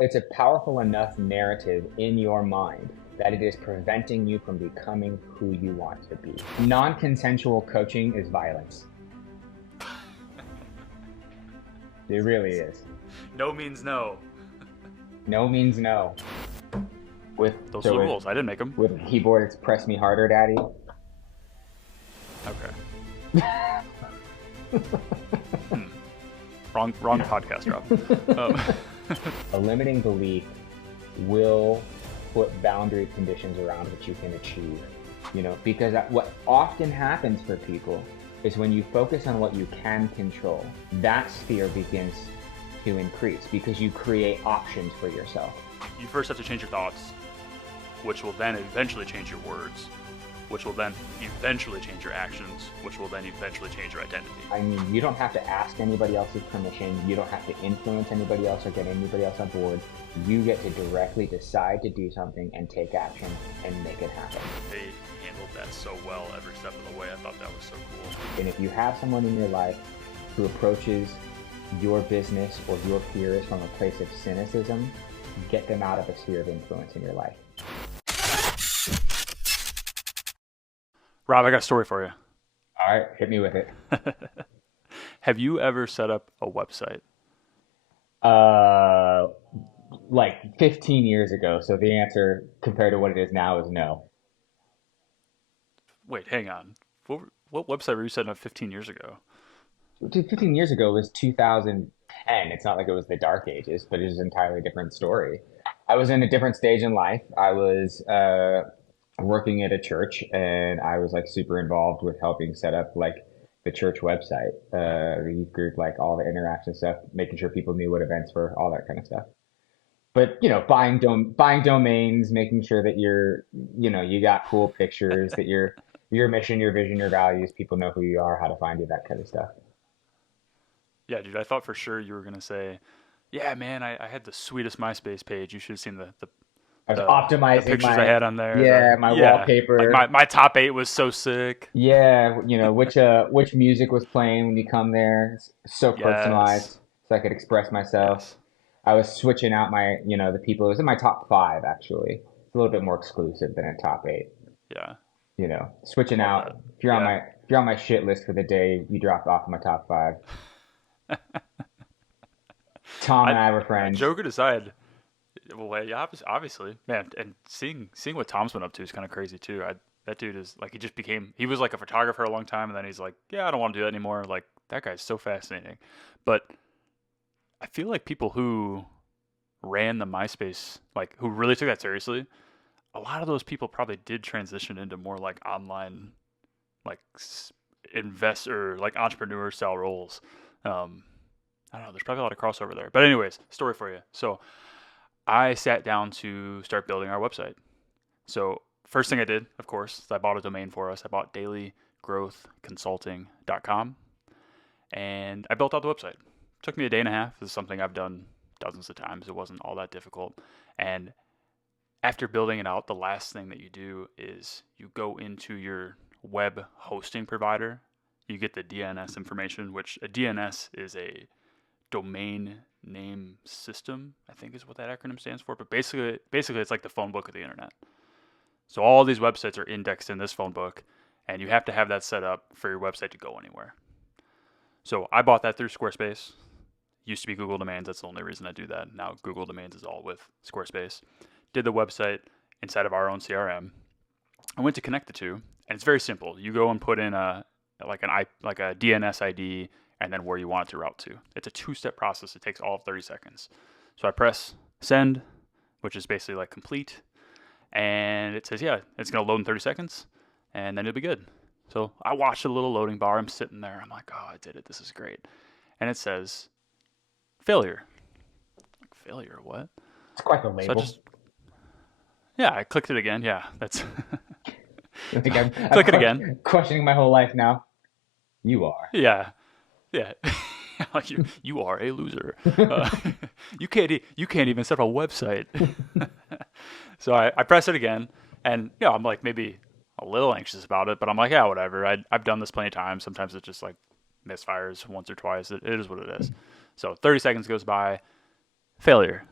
it's a powerful enough narrative in your mind that it is preventing you from becoming who you want to be. Non-consensual coaching is violence. It really is. No means no. No means no. Those are the rules. I didn't make them. With keyboard, it's press me harder, daddy. Okay. Wrong podcast, Rob. A limiting belief will put boundary conditions around what you can achieve. Because what often happens for people is when you focus on what you can control, that sphere begins to increase because you create options for yourself. You first have to change your thoughts, which will then eventually change your words, which will then eventually change your actions, which will then eventually change your identity. I mean, you don't have to ask anybody else's permission. You don't have to influence anybody else or get anybody else on board. You get to directly decide to do something and take action and make it happen. They handled that so well every step of the way. I thought that was so cool. And if you have someone in your life who approaches your business or your peers from a place of cynicism, get them out of a sphere of influence in your life. Rob, I got a story for you. All right, hit me with it. Have you ever set up a website? Like 15 years ago. So the answer compared to what it is now is no. Wait, hang on. What website were you setting up 15 years ago? 15 years ago was 2010. It's not like it was the dark ages, but it was an entirely different story. I was in a different stage in life. I was working at a church, and I was like super involved with helping set up like the church website, the youth group, like all the interaction stuff, making sure people knew what events were, all that kind of stuff. But buying domains, making sure that you got cool pictures, that your mission, your vision, your values, people know who you are, how to find you, that kind of stuff. Yeah, dude, I thought for sure you were gonna say, "Yeah, man, I had the sweetest MySpace page. You should have seen the I was optimizing the pictures I had on there. Yeah, my wallpaper. Like my top 8 was so sick. Yeah, which music was playing when you come there. It's so personalized, so I could express myself. Yes. I was switching out my, the people. It was in my top 5 actually. It's a little bit more exclusive than a top 8. Yeah. Switching out. That. If you're on my shit list for the day, you dropped off my top 5. Tom and I were friends. Joking aside, well, yeah, obviously, man, and seeing what Tom's been up to is kind of crazy too. That dude is like, he was like a photographer a long time, and then he's like, yeah, I don't want to do that anymore. Like, that guy's so fascinating. But I feel like people who ran the MySpace, like who really took that seriously, a lot of those people probably did transition into more like online, like investor, like entrepreneur style roles. I don't know, there's probably a lot of crossover there. But anyways, story for you. So I sat down to start building our website. So first thing I did, of course, is I bought a domain for us. I bought dailygrowthconsulting.com, and I built out the website. It took me a day and a half. This is something I've done dozens of times. It wasn't all that difficult. And after building it out, the last thing that you do is you go into your web hosting provider. You get the DNS information, which a DNS is a domain name system, I think is what that acronym stands for. But basically it's like the phone book of the internet. So all these websites are indexed in this phone book, and you have to have that set up for your website to go anywhere. So I bought that through Squarespace. Used to be Google Domains. That's the only reason I do that. Now Google Domains is all with Squarespace. Did the website inside of our own CRM. I went to connect the two, and it's very simple. You go and put in a DNS ID and then where you want it to route to. It's a 2-step process. It takes all of 30 seconds. So I press send, which is basically like complete, and it says, yeah, it's going to load in 30 seconds, and then it'll be good. So I watched a little loading bar. I'm sitting there. I'm like, oh, I did it. This is great. And it says failure. Like, failure, what? It's quite the label. So I clicked it again. Yeah, that's... Click it again. Questioning my whole life now. You are. Yeah. you are a loser. You can't even set up a website. So I press it again, and I'm like maybe a little anxious about it, but I'm like, yeah, whatever. I've done this plenty of times. Sometimes it just like misfires once or twice. It is what it is. So 30 seconds goes by. Failure.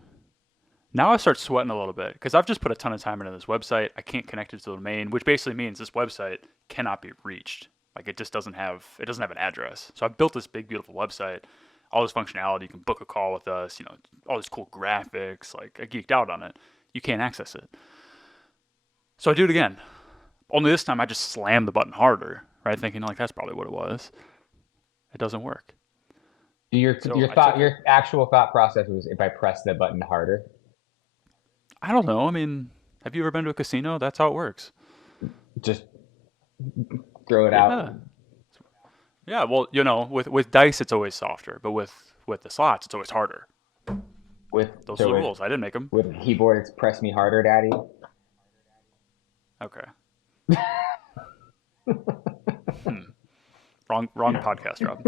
Now I start sweating a little bit because I've just put a ton of time into this website. I can't connect it to the domain, which basically means this website cannot be reached. Like it just doesn't have an address. So I've built this big beautiful website, all this functionality. You can book a call with us, all these cool graphics. Like I geeked out on it. You can't access it. So I do it again. Only this time I just slam the button harder, right? Thinking like that's probably what it was. It doesn't work. So I took it. Your actual thought process was if I press the button harder, I don't know. I mean, have you ever been to a casino? That's how it works. just throw it out Yeah. Yeah, well, with dice it's always softer, but with the slots it's always harder. with Those are so the rules. I didn't make them. with a keyboard. It's press me harder, daddy. Okay. Hmm. Wrong podcast, Rob.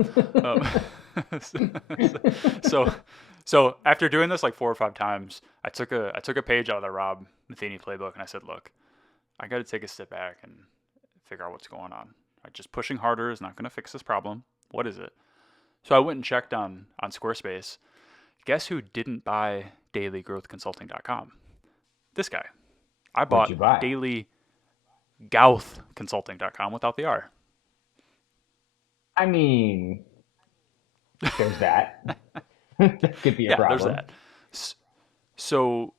So so after doing this like 4 or 5 times, I took a page out of the Rob Matheny playbook and I said, look, I got to take a step back and figure out what's going on. Right, just pushing harder is not going to fix this problem. What is it? So I went and checked on Squarespace. Guess who didn't buy dailygrowthconsulting.com? This guy. I What'd you bought buy? dailygouthconsulting.com without the R. I mean, there's that. That could be a Yeah, there's problem. that. So,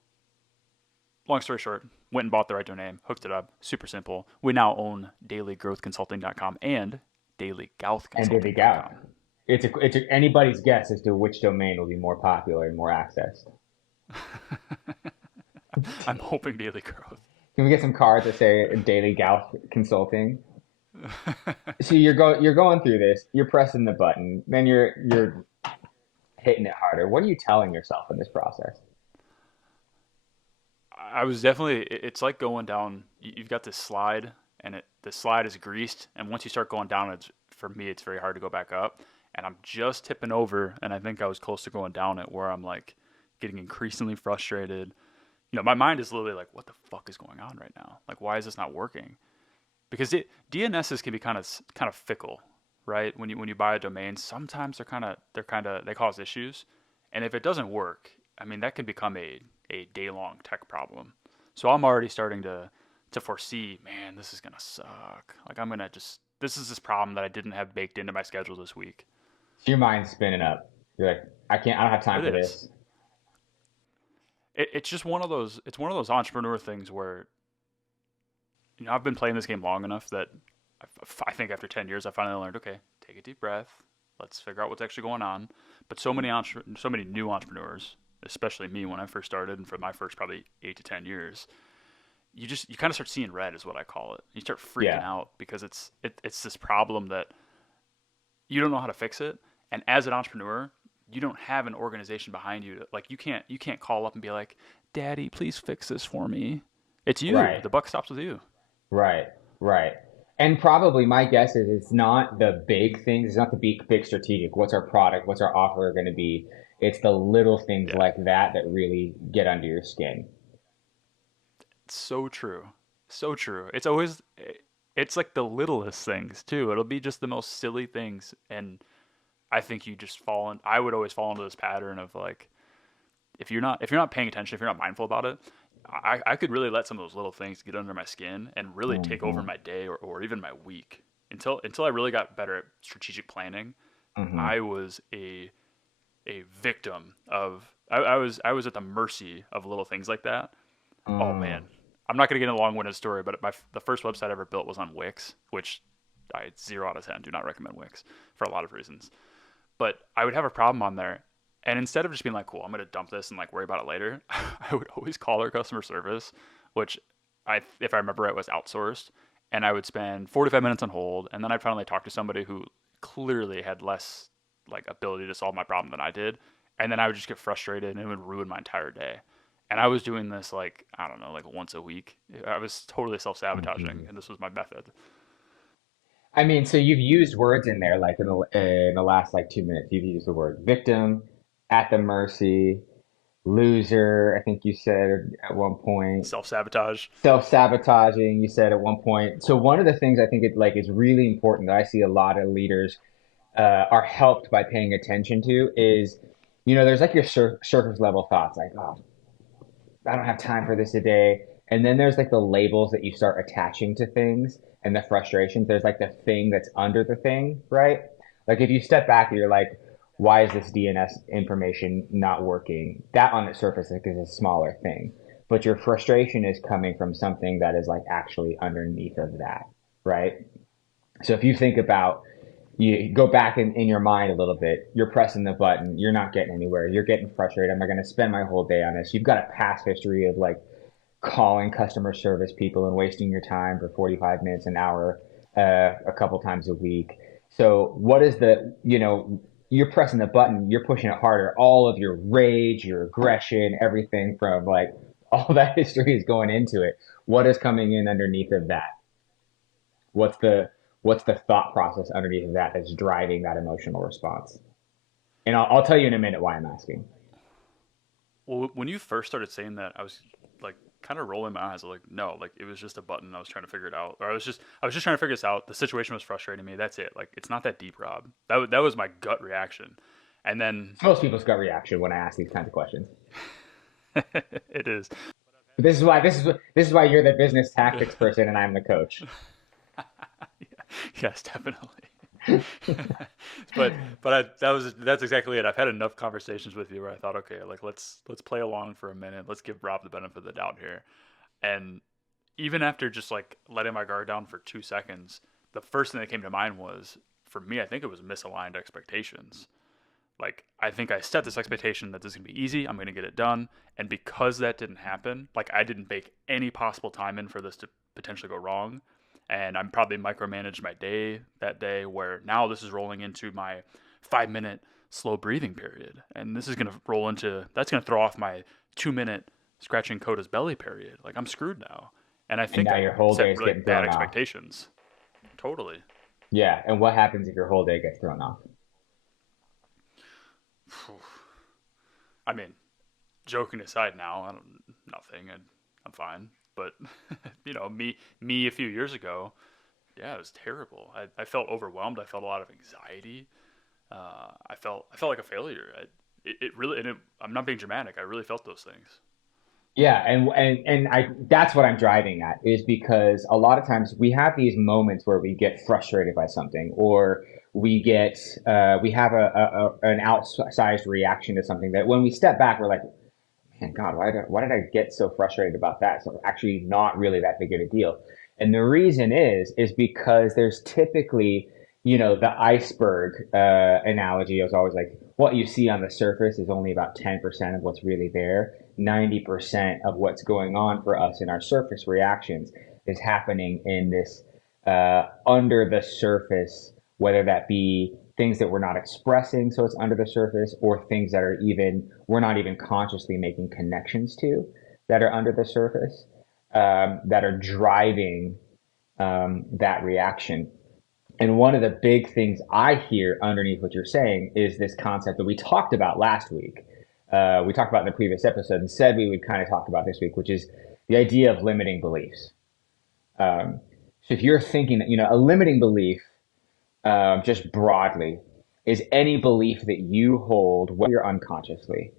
long story short, went and bought the right domain, hooked it up. Super simple. We now own dailygrowthconsulting.com and And there we go. dailygouthconsulting.com. It's anybody's guess as to which domain will be more popular and more accessed. I'm hoping Daily Growth. Can we get some cards that say Daily Golf Consulting? So you're going through this. You're pressing the button. Then you're hitting it harder. What are you telling yourself in this process? I was definitely. It's like going down. You've got this slide, and the slide is greased, and once you start going down, it's for me, it's very hard to go back up. And I'm just tipping over, and I think I was close to going down it, where I'm like getting increasingly frustrated. My mind is literally like, what the fuck is going on right now? Like, why is this not working? Because DNSs can be kind of fickle, right? When you buy a domain, sometimes they cause issues, and if it doesn't work, I mean that can become a day long tech problem. So I'm already starting to foresee, man, this is gonna suck. Like I'm gonna just this problem that I didn't have baked into my schedule this week. So your mind's spinning up. You're like, I don't have time It for is. this. It's just one of those. It's one of those entrepreneur things where I've been playing this game long enough that I think after 10 years, I finally learned, okay, take a deep breath. Let's figure out what's actually going on. But so many new entrepreneurs, especially me when I first started, and for my first probably 8 to 10 years, you kind of start seeing red, is what I call it. You start freaking Yeah, out because it's this problem that you don't know how to fix it, and as an entrepreneur, you don't have an organization behind you. Like you can't call up and be like, "Daddy, please fix this for me." It's you. right. The buck stops with you. Right, right. And probably my guess is it's not the big things, it's not the big strategic. What's our product? What's our offer going to be? It's the little things Yeah. like that that really get under your skin. So true. So true. It's like the littlest things too. It'll be just the most silly things, and I think you just fall in I would always fall into this pattern of like if you're not paying attention, if you're not mindful about it, I could really let some of those little things get under my skin and really take over Hmm. my day or even my week. Until I really got better at strategic planning, Hmm. I was a victim of I was at the mercy of little things like that. Oh Mm. man, I'm not gonna get into a long-winded story, but the first website I ever built was on Wix, which I 0 out of 10 do not recommend Wix for a lot of reasons. But I would have a problem on there, and instead of just being like, "Cool, I'm gonna dump this and like worry about it later," I would always call their customer service, which if I remember right, was outsourced, and I would spend 45 minutes on hold, and then I'd finally talk to somebody who clearly had less like ability to solve my problem than I did, and then I would just get frustrated and it would ruin my entire day. And I was doing this like I don't know, like once a week. I was totally self-sabotaging, Mhm. and this was my method. I mean, so you've used words in there, like in the last like 2 minutes, you've used the word victim, at the mercy, loser. I think you said at one point. Self-sabotage. Self-sabotaging, you said at one point. So one of the things I think it like is really important that I see a lot of leaders are helped by paying attention to is, there's like your surface level thoughts, like, oh, I don't have time for this today. And then there's like the labels that you start attaching to things and the frustrations. There's like the thing that's under the thing, right? Like if you step back and you're like, why is this DNS information not working? That on the surface is a smaller thing. But your frustration is coming from something that is like actually underneath of that, right? So if you think about, you go back in your mind a little bit, you're pressing the button, you're not getting anywhere, you're getting frustrated. Am I going to spend my whole day on this? You've got a past history of like calling customer service people and wasting your time for 45 minutes, an hour, a couple times a week. So what is you're pressing the button, you're pushing it harder. All of your rage, your aggression, everything from like all that history is going into it. What is coming in underneath of that? What's the what's the thought process underneath of that that's driving that emotional response? And I'll tell you in a minute why I'm asking. Well, when you first started saying that, I was like kind of rolling my eyes. Like, no, like it was just a button. I was trying to figure it out, or I was just trying to figure this out. The situation was frustrating me. That's it. Like, it's not that deep, Rob. That was my gut reaction, and then It's most people's gut reaction when I ask these kinds of questions. it is. But this is why you're the business tactics person and I'm the coach. Yes, definitely. That's exactly it. I've had enough conversations with you where I thought, okay, like let's play along for a minute. Let's give Rob the benefit of the doubt here. And even after just like letting my guard down for 2 seconds, the first thing that came to mind was, for me, I think it was misaligned expectations. Like, I think I set this expectation that this is gonna be easy. I'm gonna get it done, and because that didn't happen, like I didn't bake any possible time in for this to potentially go wrong, and I'm probably micromanaged my day that day. Where now this is rolling into my 5 minute slow breathing period, and this is gonna roll into that's gonna throw off my 2 minute scratching Coda's belly period. Like I'm screwed now, and I And think now I your whole day set is really getting bad thrown off. expectations. Totally. Yeah. And what happens if your whole day gets thrown off? I mean, joking aside now, I don't nothing. I'm fine. But me a few years ago, yeah, it was terrible. I felt overwhelmed. I felt a lot of anxiety. I felt like a failure. It really, I'm not being dramatic. I really felt those things. Yeah, and I that's what I'm driving at is because a lot of times we have these moments where we get frustrated by something or we have an outsized reaction to something that when we step back we're like, man, God, why did I get so frustrated about that? So actually not really that big of a deal. And the reason is because there's typically, the iceberg analogy is always like what you see on the surface is only about 10% of what's really there. 90% of what's going on for us in our surface reactions is happening in this under the surface, whether that be things that we're not expressing, so it's under the surface, or things that are even we're not even consciously making connections to that are under the surface that are driving that reaction. And one of the big things I hear underneath what you're saying is this concept that we talked about last week. We talked about in the previous episode and said we would kind of talk about this week, which is the idea of limiting beliefs. So if you're thinking, a limiting belief, just broadly, is any belief that you hold, whether unconsciously,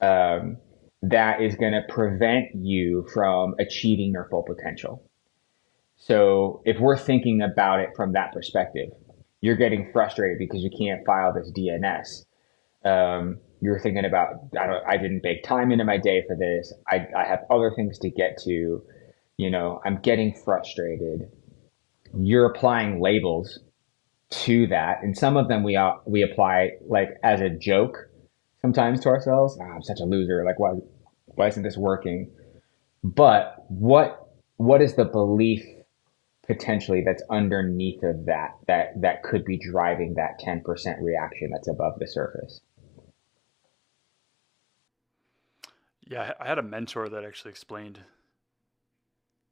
um, that is going to prevent you from achieving your full potential. So if we're thinking about it from that perspective, you're getting frustrated because you can't file this DNS. You're thinking about, I didn't bake time into my day for this. I have other things to get to. I'm getting frustrated. You're applying labels to that, and some of them we apply like as a joke sometimes to ourselves. I'm such a loser. Like why isn't this working? But what is the belief potentially that's underneath of that could be driving that 10% reaction that's above the surface? Yeah, I had a mentor that actually explained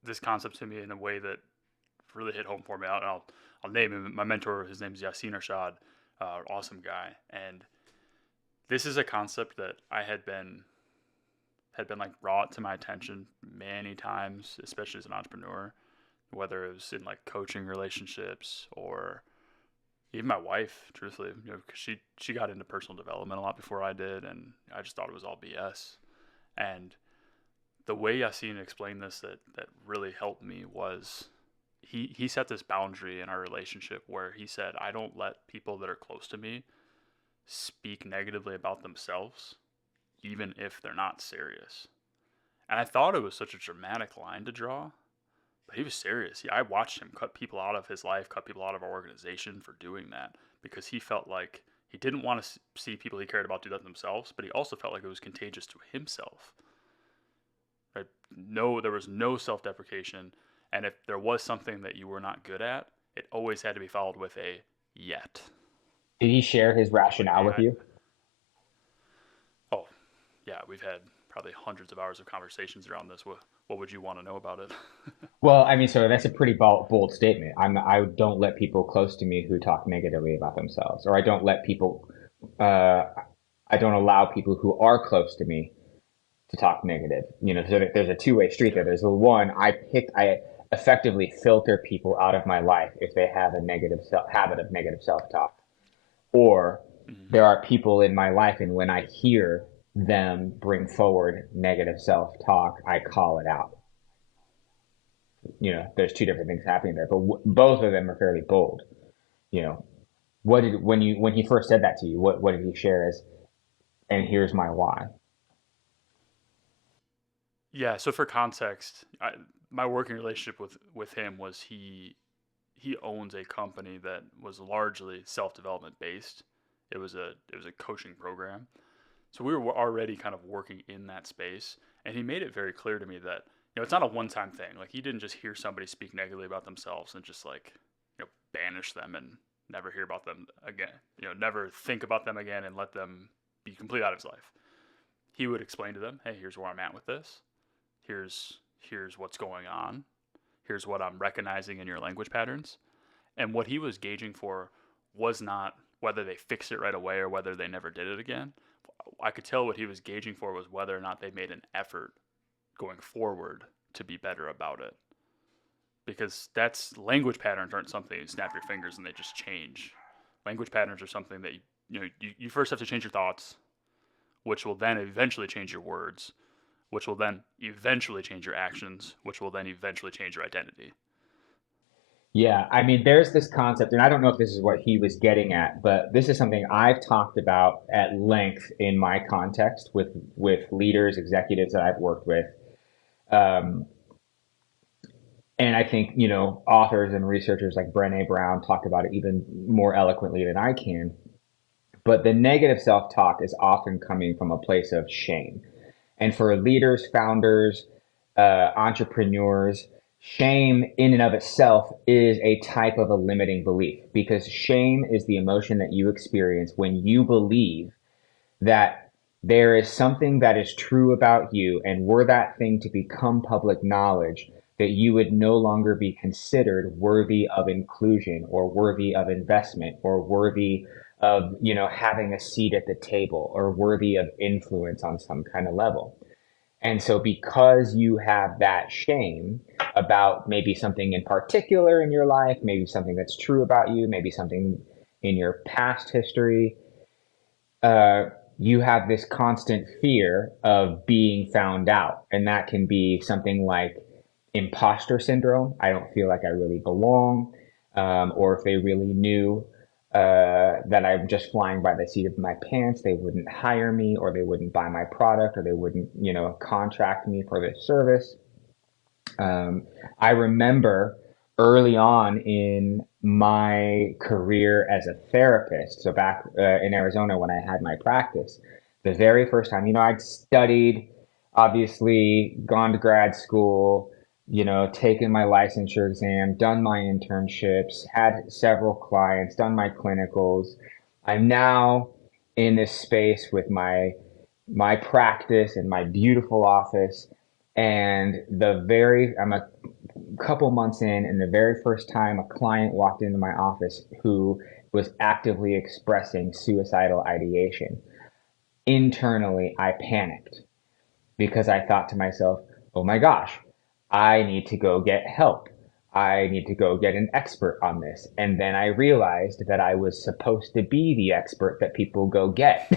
this concept to me in a way that really hit home for me. I'll name him. My mentor, his name's Yasin Arshad, awesome guy. And this is a concept that I had been like brought to my attention many times, especially as an entrepreneur, whether it was in like coaching relationships or even my wife, truthfully, because she got into personal development a lot before I did, and I just thought it was all BS. And The way Yassine explained this that really helped me was he set this boundary in our relationship where he said, I don't let people that are close to me speak negatively about themselves, even if they're not serious. And I thought it was such a dramatic line to draw, but he was serious. I watched him cut people out of his life, cut people out of our organization for doing that because he felt like he didn't want to see people he cared about do that themselves, but he also felt like it was contagious to himself. Right? No, there was no self-deprecation, and if there was something that you were not good at, it always had to be followed with a yet. Did he share his Like, rationale hey, with you? oh, yeah, we've had probably hundreds of hours of conversations around this. What would you want to know about it? Well, I mean, so that's a pretty bold statement. I don't let people close to me who talk negatively about themselves, or I don't let people, uh, I don't allow people who are close to me to talk negative. So there's a two-way street there. Yeah. There's the one I effectively filter people out of my life if they have a habit of negative self-talk, or Mm-hmm. there are people in my life, and when I hear them bring forward negative self-talk, I call it out. There's two different things happening there, but both of them are fairly bold. You know, what did when he first said that to you? What did he share as? And here's my why. Yeah. So for context, my working relationship with him was he owns a company that was largely self development based. It was a coaching program. So we were already kind of working in that space, and he made it very clear to me that it's not a one time thing. Like he didn't just hear somebody speak negatively about themselves and just like banish them and never hear about them again. Never think about them again and let them be complete out of his life. He would explain to them, hey, here's where I'm at with this. Here's what's going on. Here's what I'm recognizing in your language patterns. And what he was gauging for was not whether they fixed it right away or whether they never did it again. I could tell what he was gauging for was whether or not they made an effort going forward to be better about it. Because that's language patterns aren't something you snap your fingers and they just change. Language patterns are something that you first have to change your thoughts, which will then eventually change your words, which will then eventually change your actions, which will then eventually change your identity. Yeah, I mean, there's this concept, and I don't know if this is what he was getting at, but this is something I've talked about at length in my context with leaders, executives that I've worked with. Um, and I think, authors and researchers like Brené Brown talk about it even more eloquently than I can. But the negative self-talk is often coming from a place of shame. And for leaders, founders, entrepreneurs, shame in and of itself is a type of a limiting belief, because shame is the emotion that you experience when you believe that there is something that is true about you, and were that thing to become public knowledge, that you would no longer be considered worthy of inclusion or worthy of investment or worthy of having a seat at the table or worthy of influence on some kind of level. And so, because you have that shame about maybe something in particular in your life, maybe something that's true about you, maybe something in your past history, uh, you have this constant fear of being found out. And that can be something like imposter syndrome. I don't feel like I really belong. Or if they really knew that I'm just flying by the seat of my pants, they wouldn't hire me, or they wouldn't buy my product, or they wouldn't, contract me for this service. Um, I remember early on in my career as a therapist, so back in Arizona when I had my practice, the very first time, I'd studied, obviously, gone to grad school, taken my licensure exam, done my internships, had several clients, done my clinicals. I'm now in this space with my practice and my beautiful office, and I'm a couple months in, and the very first time a client walked into my office who was actively expressing suicidal ideation, internally I panicked, because I thought to myself, oh my gosh, I need to go get help. I need to go get an expert on this. And then I realized that I was supposed to be the expert that people go get.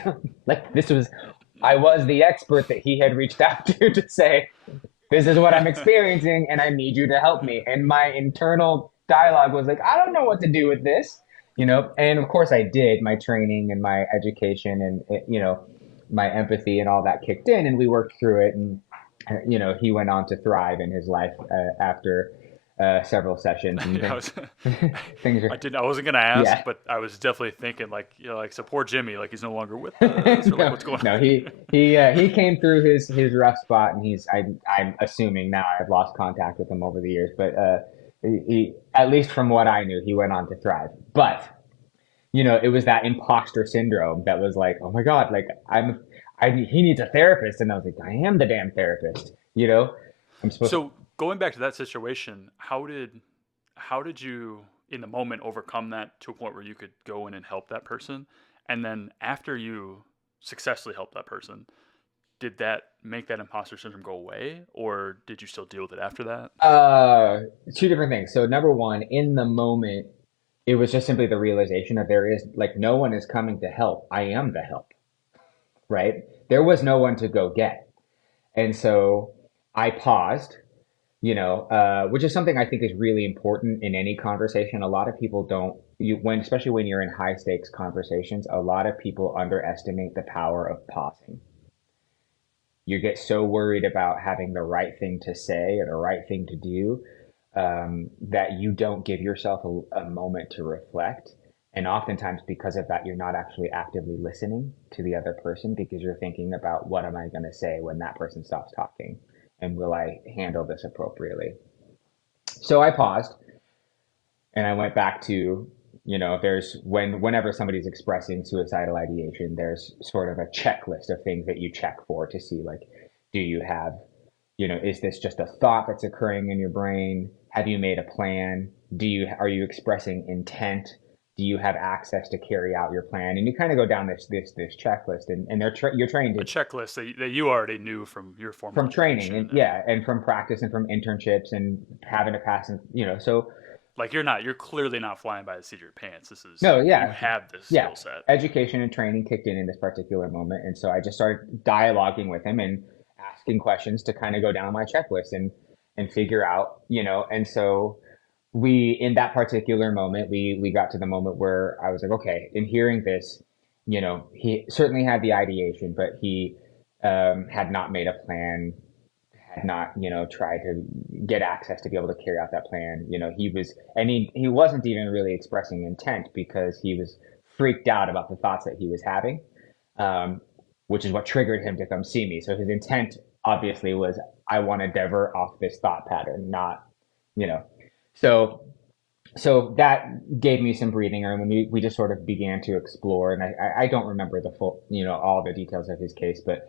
Like, this was I was the expert that he had reached out to say, this is what I'm experiencing and I need you to help me. And my internal dialogue was like, I don't know what to do with this, And of course I did. My training and my education and, my empathy and all that kicked in and we worked through it. And, he went on to thrive in his life after several sessions and Yeah, I was, things are, I wasn't gonna ask, yeah. but I was definitely thinking like, like so poor Jimmy, like he's no longer with us, or like No, what's going no, on? he came through his rough spot, and I'm assuming now I've lost contact with him over the years, but he at least from what I knew, he went on to thrive. But it was that imposter syndrome that was like, oh my god, like he needs a therapist, and I was like, I am the damn therapist, I'm supposed to. So going back to that situation, how did you in the moment overcome that to a point where you could go in and help that person? And then after you successfully helped that person, did that make that imposter syndrome go away, or did you still deal with it after that? Uh, Two different things. So number one, in the moment, it was just simply the realization that there is like no one is coming to help. I am the help, right? There was no one to go get. And so I paused, which is something I think is really important in any conversation. A lot of people don't, especially when you're in high stakes conversations, a lot of people underestimate the power of pausing. You get so worried about having the right thing to say or the right thing to do that you don't give yourself a moment to reflect. And oftentimes, because of that, you're not actually actively listening to the other person because you're thinking about what am I going to say when that person stops talking? And will I handle this appropriately? So I paused and I went back to, there's whenever somebody's expressing suicidal ideation, there's sort of a checklist of things that you check for to see like, do you have, is this just a thought that's occurring in your brain? Have you made a plan? Are you expressing intent? Do you have access to carry out your plan? And you kind of go down this checklist, and you're trained A to checklist that you already knew from your former from training, and education, and yeah, and from practice and from internships and having to pass, and so like you're clearly not flying by the seat of your pants. This is no, you yeah, have this yeah. skill set. Education and training kicked in this particular moment, and so I just started dialoguing with him and asking questions to kind of go down my checklist and figure out, And so we, in that particular moment, we got to the moment where I was like, okay, in hearing this, he certainly had the ideation, but he had not made a plan, had not, tried to get access to be able to carry out that plan. He wasn't even really expressing intent because he was freaked out about the thoughts that he was having, um, which is what triggered him to come see me. So his intent obviously was, I want to divert off this thought pattern, not, you know. So that gave me some breathing room, and we just sort of began to explore. And I don't remember the full, all the details of his case, but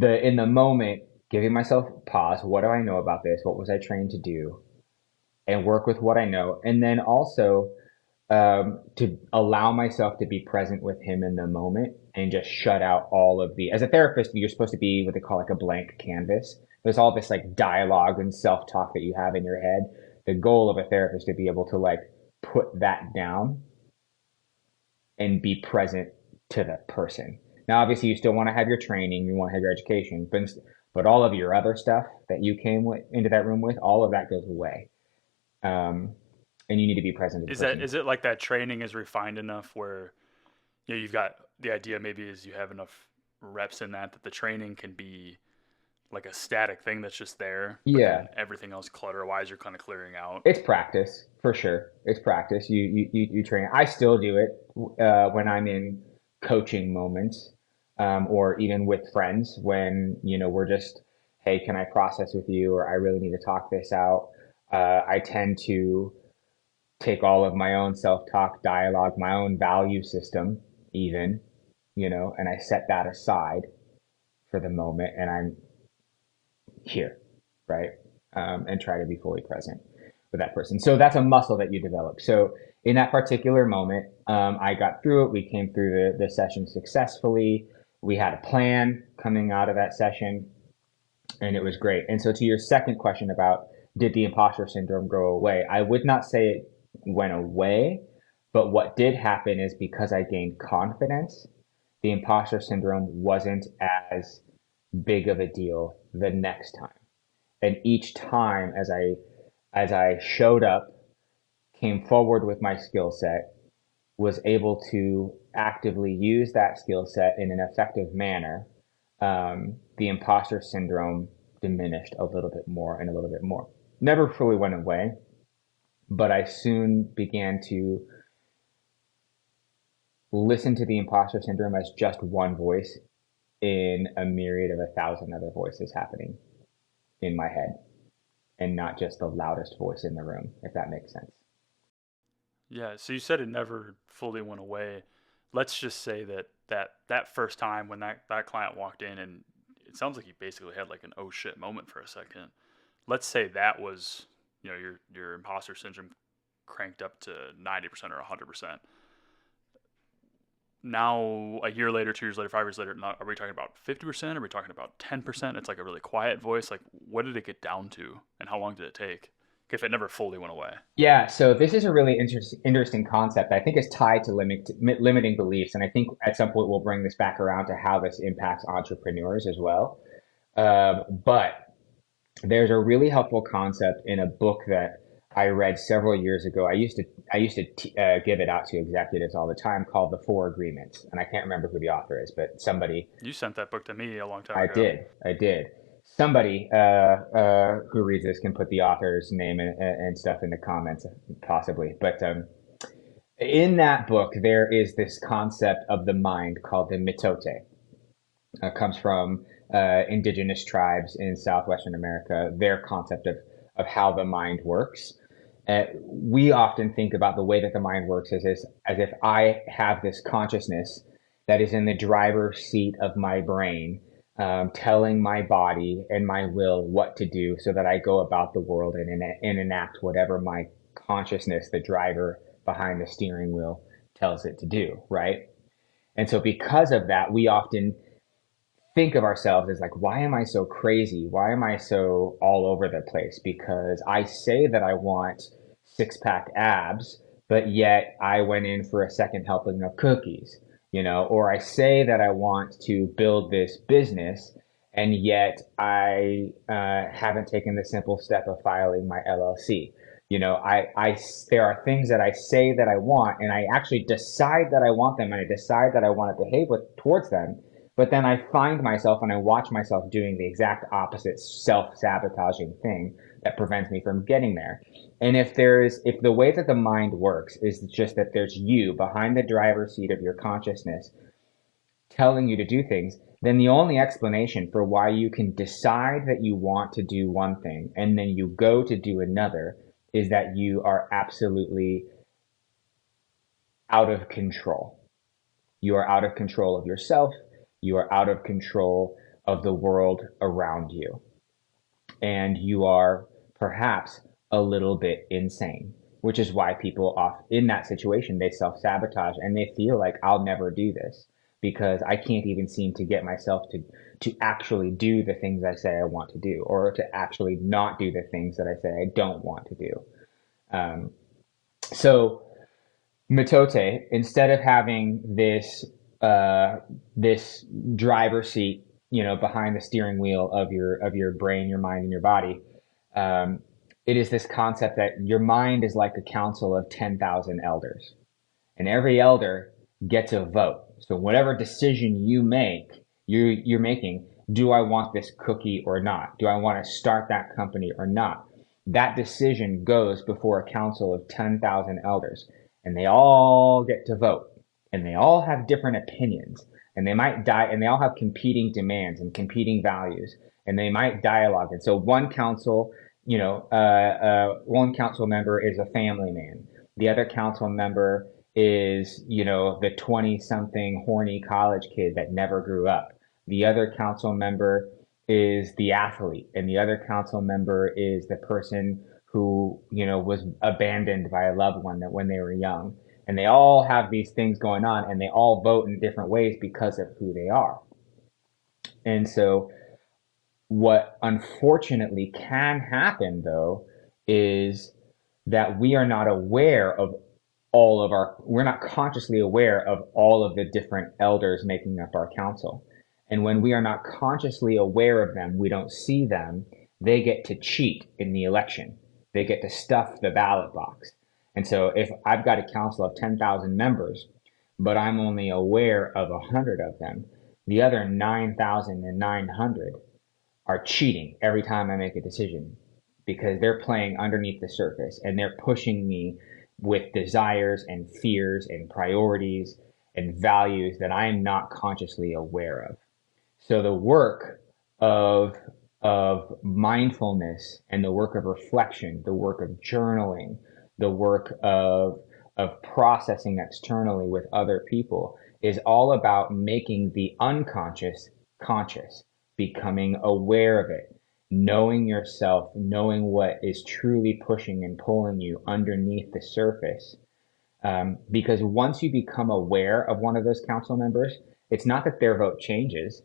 in the moment, giving myself pause. What do I know about this? What was I trained to do? And work with what I know, and then also to allow myself to be present with him in the moment and just shut out all of the. As a therapist, you're supposed to be what they call like a blank canvas. There's all this like dialogue and self-talk that you have in your head. The goal of a therapist to be able to like put that down and be present to the person. Now, obviously, you still want to have your training, you want to have your education, but all of your other stuff that you came into that room with, all of that goes away, um, and you need to be present to the person. Is it like that training is refined enough where you've got the idea maybe is you have enough reps in that the training can be like a static thing that's just there, but Yeah, then everything else clutter wise you're kind of clearing out. it's practice for sure. It's practice. You train. I still do it when I'm in coaching moments, or even with friends when we're just, hey, can I process with you, or I really need to talk this out. I tend to take all of my own self-talk dialogue, my own value system, even, and I set that aside for the moment, and I'm here, right? And try to be fully present with that person. So that's a muscle that you develop. So in that particular moment, I got through it. We came through the session successfully. We had a plan coming out of that session, and it was great. And so to your second question about did the imposter syndrome go away, I would not say it went away, but what did happen is because I gained confidence the imposter syndrome wasn't as big of a deal the next time. And each time as I showed up, came forward with my skill set, was able to actively use that skill set in an effective manner, the imposter syndrome diminished a little bit more and a little bit more. Never fully went away, but I soon began to listen to the imposter syndrome as just one voice in a myriad of 1,000 other voices happening in my head, and not just the loudest voice in the room, if that makes sense. Yeah, so you said it never fully went away. Let's just say that first time when that client walked in, and it sounds like you basically had like an oh shit moment for a second. Let's say that was, your imposter syndrome cranked up to 90% or 100%. Now, a year later, 2 years later, 5 years later, now, are we talking about 50%? Are we talking about 10%? It's like a really quiet voice. Like, what did it get down to, and how long did it take if it never fully went away? Yeah, so this is a really interesting concept. I think it's tied to limiting beliefs, and I think at some point we'll bring this back around to how this impacts entrepreneurs as well. But there's a really helpful concept in a book that I read several years ago. I used to give it out to executives all the time, called The Four Agreements, and I can't remember who the author is, but somebody. You sent that book to me a long time I ago. did. I did. Somebody who reads this can put the author's name and stuff in the comments, possibly. But in that book, there is this concept of the mind called the mitote. It comes from indigenous tribes in southwestern America, their concept of how the mind works. We often think about the way that the mind works as if I have this consciousness that is in the driver's seat of my brain, telling my body and my will what to do so that I go about the world and enact whatever my consciousness, the driver behind the steering wheel, tells it to do, right? And so, because of that, we often think of ourselves as like, why am I so crazy? Why am I so all over the place? Because I say that I want six pack abs, but yet I went in for a second helping of cookies, or I say that I want to build this business, and yet I haven't taken the simple step of filing my LLC. There are things that I say that I want, and I actually decide that I want them, and I decide that I want to behave towards them, but then I find myself and I watch myself doing the exact opposite self-sabotaging thing that prevents me from getting there. And if the way that the mind works is just that there's you behind the driver's seat of your consciousness telling you to do things, then the only explanation for why you can decide that you want to do one thing and then you go to do another is that you are absolutely out of control. You are out of control of yourself. You are out of control of the world around you. And you are perhaps a little bit insane, which is why people off in that situation, they self-sabotage and they feel like I'll never do this because I can't even seem to get myself to actually do the things I say I want to do, or to actually not do the things that I say I don't want to do. Um, so Matote, instead of having this driver seat, behind the steering wheel of your brain, your mind, and your body, um, it is this concept that your mind is like a council of 10,000 elders, and every elder gets a vote. So whatever decision you're making. Do I want this cookie or not? Do I want to start that company or not? That decision goes before a council of 10,000 elders, and they all get to vote, and they all have different opinions, and they might die, and they all have competing demands and competing values, and they might dialogue. And so one council member is a family man. The other council member is, the 20 something horny college kid that never grew up. The other council member is the athlete, and the other council member is the person who, was abandoned by a loved one that when they were young. And they all have these things going on, and they all vote in different ways because of who they are. And so, what unfortunately can happen, though, is that we are not aware of we're not consciously aware of all of the different elders making up our council. And when we are not consciously aware of them, we don't see them, they get to cheat in the election. They get to stuff the ballot box. And so if I've got a council of 10,000 members, but I'm only aware of 100 of them, the other 9,900 are cheating every time I make a decision because they're playing underneath the surface and they're pushing me with desires and fears and priorities and values that I am not consciously aware of. So the work of mindfulness and the work of reflection, the work of journaling, the work of processing externally with other people is all about making the unconscious conscious, becoming aware of it, knowing yourself, knowing what is truly pushing and pulling you underneath the surface. Because once you become aware of one of those council members, it's not that their vote changes,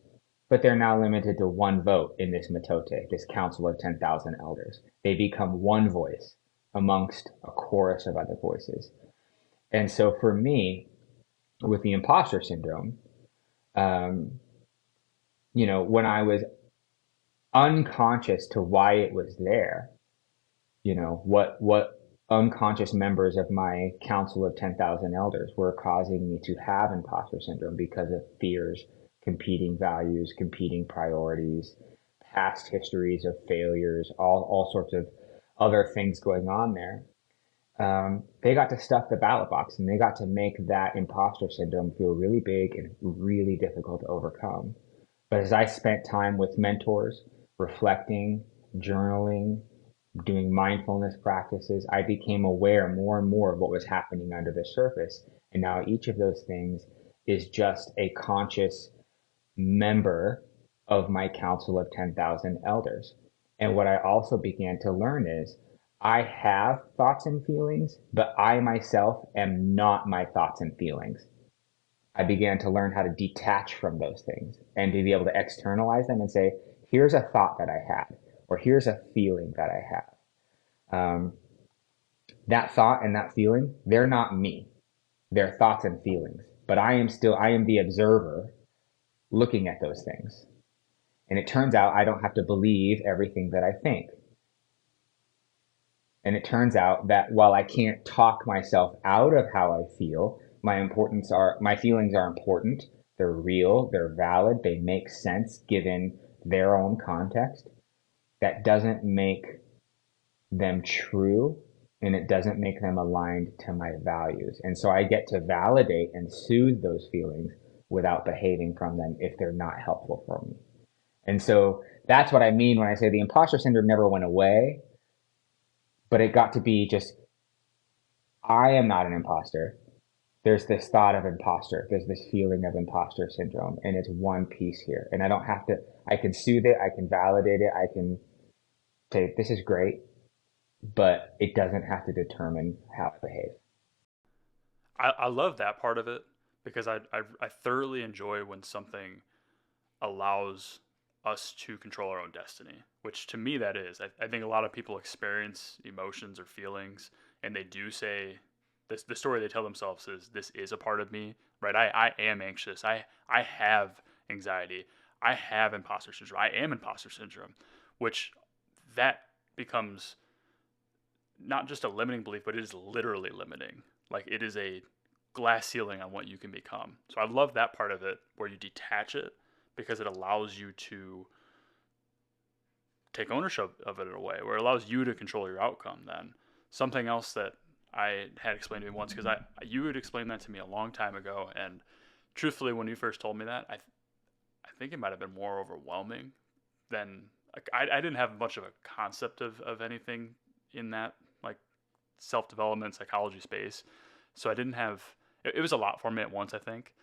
but they're now limited to one vote in this metote, this council of 10,000 elders. They become one voice amongst a chorus of other voices. And so for me, with the imposter syndrome, um, when I was unconscious to why it was there, what unconscious members of my council of 10,000 elders were causing me to have imposter syndrome because of fears, competing values, competing priorities, past histories of failures, all sorts of other things going on there. They got to stuff the ballot box and they got to make that imposter syndrome feel really big and really difficult to overcome. But as I spent time with mentors, reflecting, journaling, doing mindfulness practices, I became aware more and more of what was happening under the surface. And now each of those things is just a conscious member of my council of 10,000 elders. And what I also began to learn is I have thoughts and feelings, but I myself am not my thoughts and feelings. I began to learn how to detach from those things and to be able to externalize them and say, here's a thought that I had, or here's a feeling that I have. That thought and that feeling, they're not me. They're thoughts and feelings. But I am the observer looking at those things. And it turns out I don't have to believe everything that I think. And it turns out that while I can't talk myself out of how I feel, my feelings are important. They're real, they're valid, they make sense given their own context. That doesn't make them true and it doesn't make them aligned to my values. And so I get to validate and soothe those feelings without behaving from them if they're not helpful for me. And so that's what I mean when I say the imposter syndrome never went away, but it got to be just, I am not an imposter. There's this thought of imposter. There's this feeling of imposter syndrome, and it's one piece here. And I don't have to, I can soothe it, I can validate it, I can say, this is great, but it doesn't have to determine how I behave. I love that part of it because I thoroughly enjoy when something allows us to control our own destiny, which to me that is. I think a lot of people experience emotions or feelings and they do say this, the story they tell themselves is this is a part of me, right? I am anxious. I have anxiety. I have imposter syndrome. I am imposter syndrome, which that becomes not just a limiting belief, but it is literally limiting. Like it is a glass ceiling on what you can become. So I love that part of it where you detach it because it allows you to take ownership of it in a way where it allows you to control your outcome then. Something else that I had explained to me once because I you had explained that to me a long time ago and truthfully when you first told me that I think it might have been more overwhelming than like I didn't have much of a concept of anything in that like self-development psychology space. So I didn't have it was a lot for me at once I think.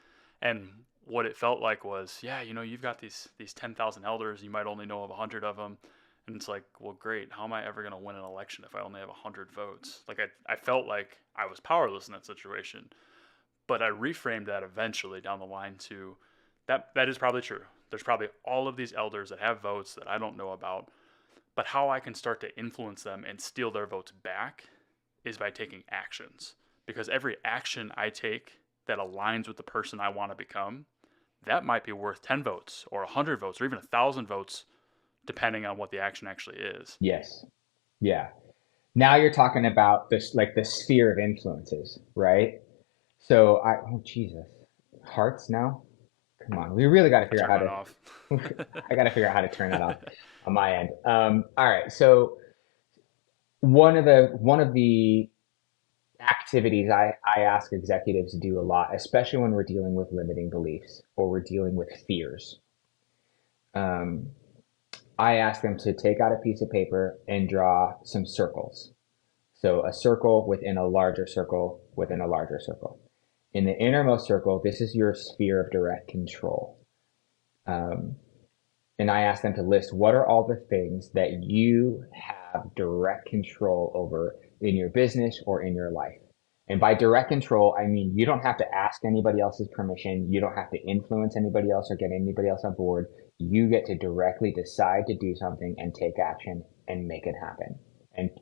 And what it felt like was, yeah, you've got these 10,000 elders, you might only know of 100 of them. And it's like, well, great. How am I ever going to win an election if I only have 100 votes? Like I felt like I was powerless in that situation. But I reframed that eventually down the line to that is probably true. There's probably all of these elders that have votes that I don't know about, but how I can start to influence them and steal their votes back is by taking actions. because every action I take that aligns with the person I want to become, that might be worth 10 votes or 100 votes or even 1,000 votes, depending on what the action actually is. Yes. Yeah. Now you're talking about this, like the sphere of influences, right? Oh, Jesus. Hearts now? Come on. We really got to I figure out turned how mine off. to, I got to figure out how to turn that on my end. All right. So one of the activities I ask executives to do a lot, especially when we're dealing with limiting beliefs or we're dealing with fears. Um, I ask them to take out a piece of paper and draw some circles. So a circle within a larger circle within a larger circle. In the innermost circle, this is your sphere of direct control. Um, and I ask them to list what are all the things that you have direct control over in your business or in your life. And by direct control, I mean you don't have to ask anybody else's permission. You don't have to influence anybody else or get anybody else on board. You get to directly decide to do something and take action and make it happen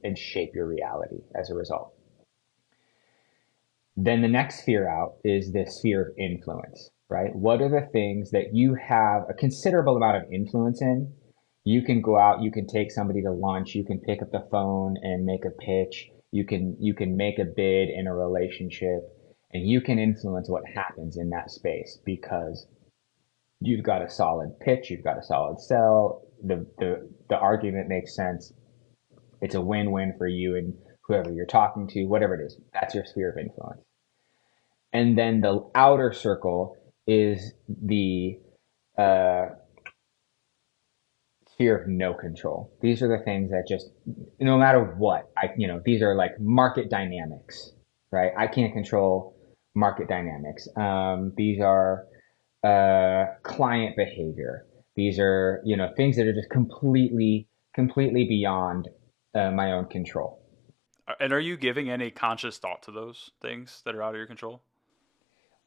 and shape your reality as a result. Then the next sphere out is the sphere of influence, right? What are the things that you have a considerable amount of influence in? You can go out, you can take somebody to lunch, you can pick up the phone and make a pitch, you can make a bid in a relationship, and you can influence what happens in that space because you've got a solid pitch, you've got a solid sell, the argument makes sense. It's a win-win for you and whoever you're talking to, whatever it is. That's your sphere of influence. And then the outer circle is the uh, sphere of no control. These are the things that just, no matter what, these are like market dynamics, right? I can't control market dynamics. These are client behavior. These are, things that are just completely beyond my own control. And are you giving any conscious thought to those things that are out of your control?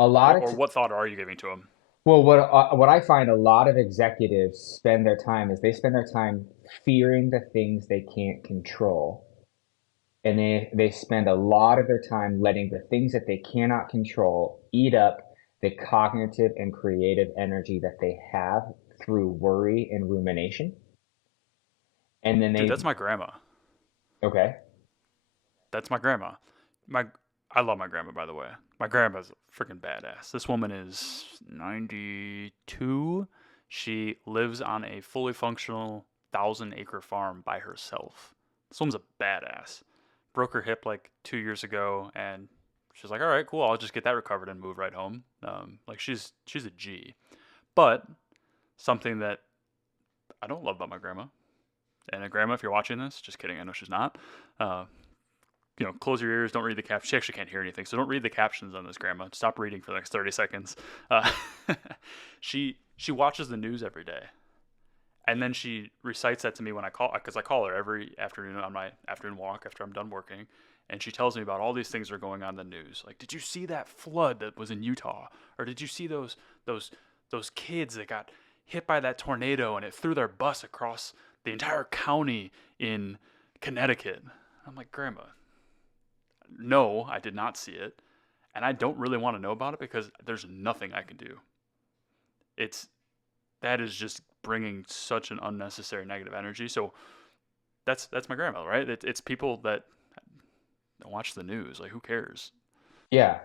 A lot of Or what thought are you giving to them? Well, what I find a lot of executives spend their time is they spend their time fearing the things they can't control, and they spend a lot of their time letting the things that they cannot control eat up the cognitive and creative energy that they have through worry and rumination. And then Dude, they that's my grandma. okay, That's my grandma. My I love my grandma, by the way. My grandma's a freaking badass. This woman is 92. She lives on a fully functional 1,000-acre farm by herself. This woman's a badass. Broke her hip like 2 years ago, and she's like, "All right, cool. I'll just get that recovered and move right home." Like she's a G. But something that I don't love about my grandma, and grandma, if you're watching this, just kidding. I know she's not. Uh, close your ears, don't read the captions. She actually can't hear anything, so don't read the captions on this, Grandma. Stop reading for the next 30 seconds. Uh, she watches the news every day, and then she recites that to me when I call, because I call her every afternoon on my afternoon walk after I'm done working, and she tells me about all these things that are going on in the news. Like, did you see that flood that was in Utah, or did you see those kids that got hit by that tornado and it threw their bus across the entire county in Connecticut? I'm like, Grandma, no, I did not see it, and I don't really want to know about it because there's nothing I can do. It's that is just bringing such an unnecessary negative energy. So that's my grandma, right? It's people that don't watch the news. Like, who cares? yeah.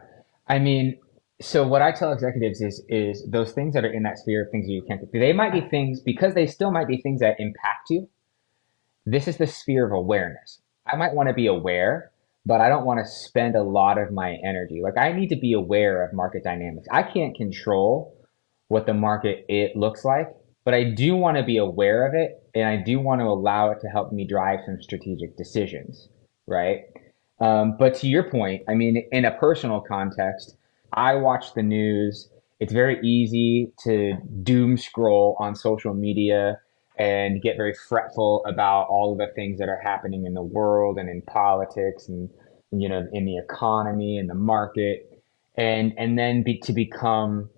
I mean, so what I tell executives is those things that are in that sphere of things that you can't. They might be things because they still might be things that impact you. This is the sphere of awareness. I might want to be aware, but I don't want to spend a lot of my energy. Like I need to be aware of market dynamics. I can't control what the market it looks like, but I do want to be aware of it and I do want to allow it to help me drive some strategic decisions, right? But to your point, I mean, in a personal context, I watch the news. It's very easy to doom scroll on social media and get very fretful about all of the things that are happening in the world and in politics and in the economy and the market and then to become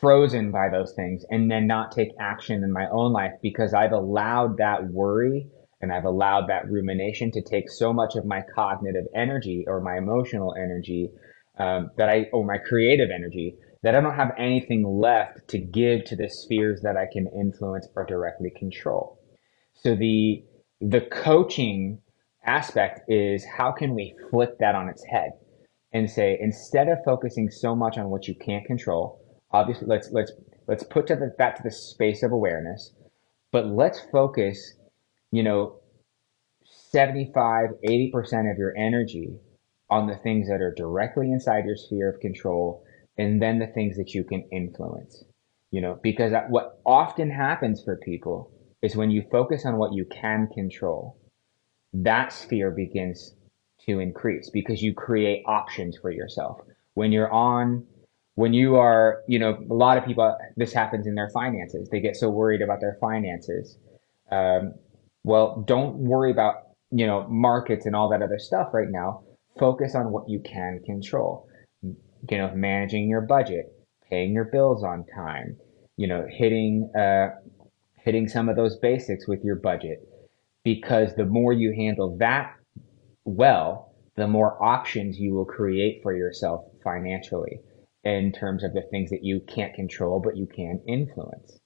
frozen by those things and then not take action in my own life because I've allowed that worry And I've allowed that rumination to take so much of my cognitive energy or my emotional energy or my creative energy, that I don't have anything left to give to the spheres that I can influence or directly control. So the coaching aspect is, how can we flip that on its head and say, instead of focusing so much on what you can't control, obviously let's put that to the space of awareness, but let's focus, you know, 75, 80% of your energy on the things that are directly inside your sphere of control, and then the things that you can influence. Because what often happens for people is, when you focus on what you can control, that sphere begins to increase because you create options for yourself. When you're on, when you are, a lot of people, this happens in their finances. They get so worried about their finances. Um, well, don't worry about, markets and all that other stuff right now. Focus on what you can control. Managing your budget, paying your bills on time, hitting some of those basics with your budget, because the more you handle that well, the more options you will create for yourself financially, in terms of the things that you can't control but you can influence.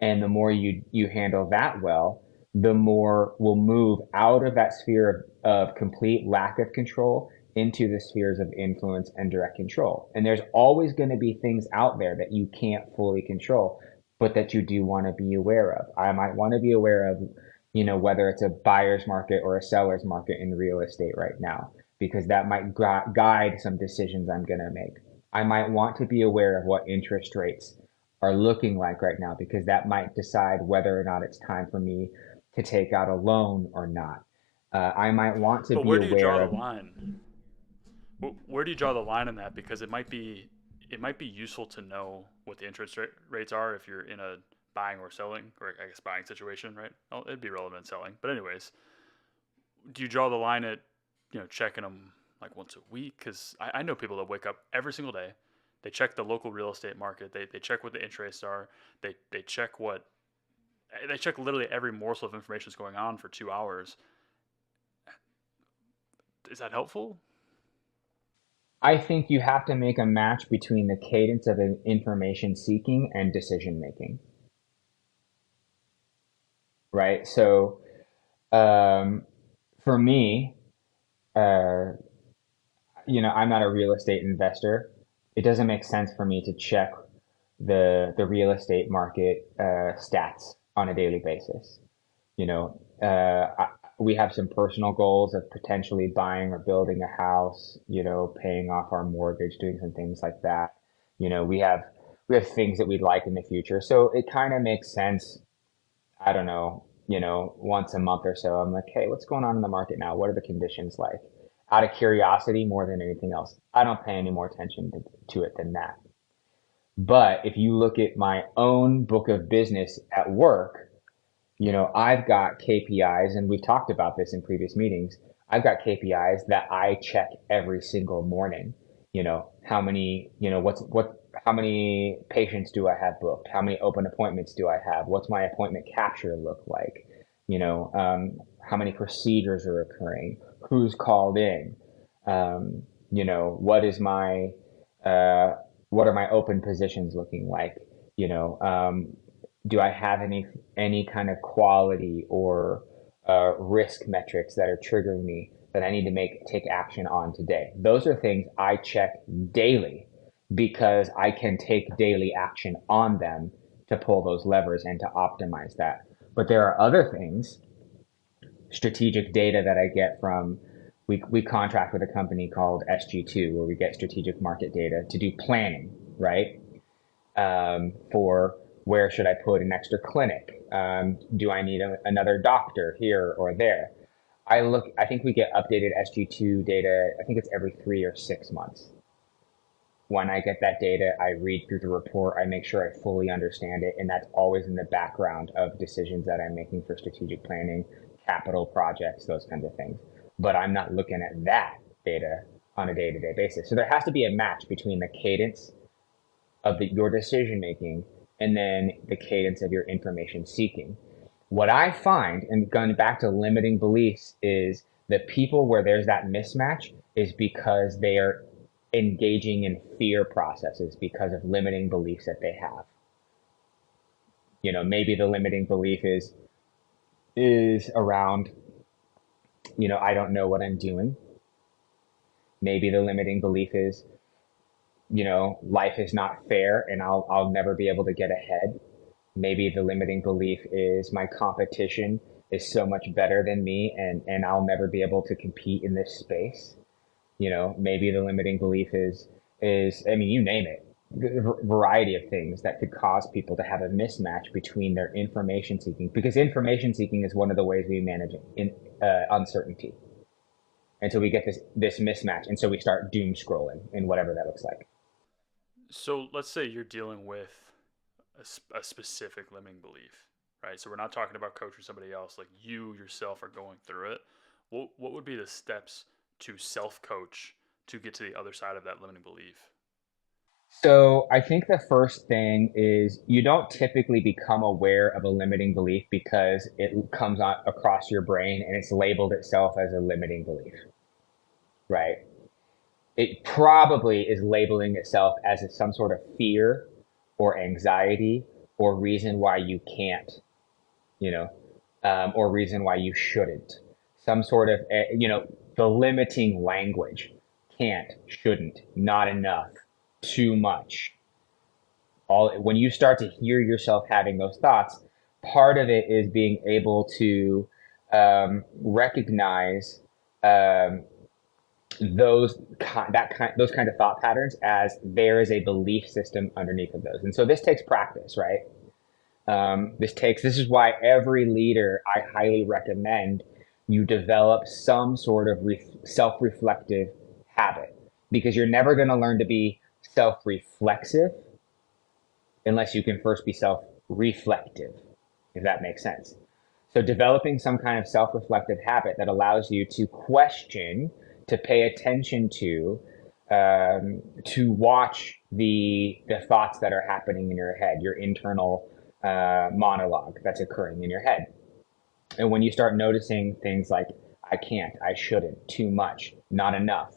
And the more you handle that well, the more will move out of that sphere of complete lack of control into the spheres of influence and direct control. And there's always going to be things out there that you can't fully control, but that you do want to be aware of. I might want to be aware of, whether it's a buyer's market or a seller's market in real estate right now, because that might guide some decisions I'm going to make. I might want to be aware of what interest rates are looking like right now, because that might decide whether or not it's time for me to take out a loan or not. I might want to But be where do you draw aware the of. line? Where do you draw the line in that? Because it might be useful to know what the interest rates are if you're in a buying or selling, or I guess buying situation, right? Well, it'd be relevant in selling. But anyways, do you draw the line at checking them like once a week? Because I know people that wake up every single day. They check the local real estate market. They check what the interests are. They check what they check literally every morsel of information that's going on for 2 hours. Is that helpful? I think you have to make a match between the cadence of information seeking and decision making, right? So, um, for me, uh, I'm not a real estate investor. It doesn't make sense for me to check the real estate market stats on a daily basis. You know, we have some personal goals of potentially buying or building a house. Paying off our mortgage, doing some things like that. We have things that we'd like in the future, so it kind of makes sense. I don't know, once a month or so, I'm like, hey, what's going on in the market now? What are the conditions like? Out of curiosity more than anything else. I don't pay any more attention to it than that. But if you look at my own book of business at work, I've got KPIs, and we've talked about this in previous meetings. I've got KPIs that I check every single morning. How many, how many patients do I have booked? How many open appointments do I have? What's my appointment capture look like? How many procedures are occurring? Who's called in? Um, what is uh, what are my open positions looking like? You know, um, do I have any kind of quality or risk metrics that are triggering me that I need to take action on today? Those are things I check daily, because I can take daily action on them to pull those levers and to optimize that. But there are other things, strategic data that I get from, we contract with a company called SG2, where we get strategic market data to do planning, right? For, where should I put an extra clinic? Do I need another doctor here or there? I think we get updated SG2 data, I think it's every 3 or 6 months. When I get that data, I read through the report, I make sure I fully understand it, and that's always in the background of decisions that I'm making for strategic planning, capital projects, those kinds of things. But I'm not looking at that data on a day-to-day basis. So there has to be a match between the cadence of your decision making and then the cadence of your information seeking. What I find, and going back to limiting beliefs, is the people where there's that mismatch is because they are engaging in fear processes because of limiting beliefs that they have. Maybe the limiting belief is around, I don't know what I'm doing. Maybe the limiting belief is, life is not fair and I'll never be able to get ahead. Maybe the limiting belief is my competition is so much better than me and I'll never be able to compete in this space. Maybe the limiting belief is I mean, you name it, variety of things that could cause people to have a mismatch between their information seeking, because information seeking is one of the ways we manage in uncertainty. And so we get this mismatch, and so we start doom scrolling and whatever that looks like. So let's say you're dealing with a specific limiting belief, right? So we're not talking about coaching somebody else. Like you yourself are going through it. What would be the steps to self coach to get to the other side of that limiting belief? So I think the first thing is you don't typically become aware of a limiting belief because it comes on across your brain and it's labeled itself as a limiting belief, right? It probably is labeling itself as some sort of fear or anxiety or reason why you can't, you know, or reason why you shouldn't. Some sort of, the limiting language: can't, shouldn't, not enough, too much. All when you start to hear yourself having those thoughts, part of it is being able to recognize um, those kind of thought patterns as there is a belief system underneath of those. And so this takes practice, right? This is why every leader, I highly recommend you develop some sort of self-reflective habit, because you're never going to learn to be self-reflexive unless you can first be self-reflective, if that makes sense. So developing some kind of self-reflective habit that allows you to question, to pay attention to watch the thoughts that are happening in your head, your internal monologue that's occurring in your head. And when you start noticing things like I can't, I shouldn't, too much, not enough,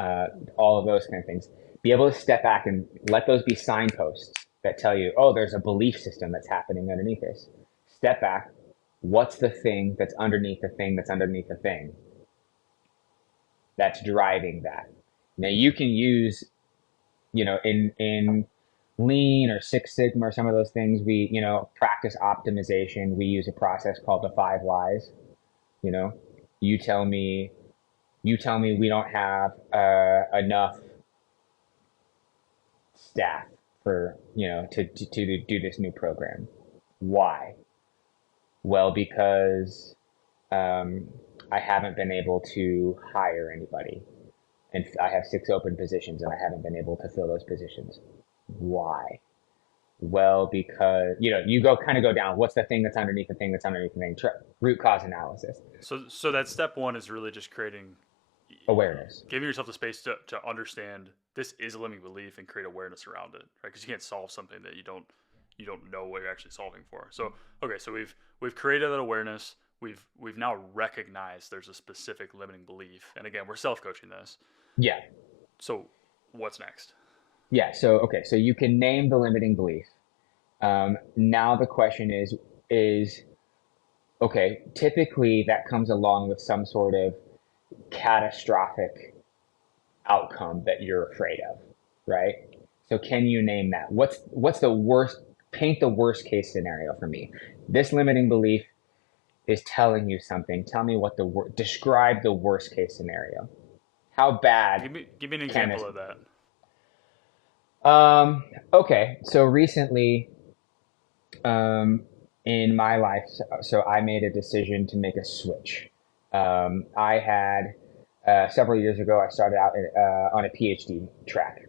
uh, all of those kind of things, be able to step back and let those be signposts that tell you, oh, there's a belief system that's happening underneath this. Step back. What's the thing that's underneath the thing that's underneath the thing that's driving that? Now you can use, in lean or Six Sigma or some of those things, we, practice optimization. We use a process called the five whys. You know, you tell me, we don't have enough staff for, to do this new program. Why? Well, because um, I haven't been able to hire anybody, and I have 6 open positions, and I haven't been able to fill those positions. Why? Well, because you go down. What's the thing that's underneath the thing that's underneath the thing? Root cause analysis, So that step one is really just creating, awareness. giving yourself the space to understand this is a limiting belief and create awareness around it, right? Because you can't solve something that you don't know what you're actually solving for. So okay, so we've created that awareness. We've now recognized there's a specific limiting belief, and again, we're self coaching this. Yeah, So what's next? yeah. So okay, so you can name the limiting belief. Now the question is okay. Typically, that comes along with some sort of catastrophic outcome that you're afraid of, right? So can you name that? What's the worst? Paint the worst case scenario for me. This limiting belief is telling you something. Tell me what describe the worst case scenario. How bad Give me an can this? example of that. Um, okay, so recently, um, in my life, so I made a decision to make a switch. I had several years ago, I started out on a PhD track,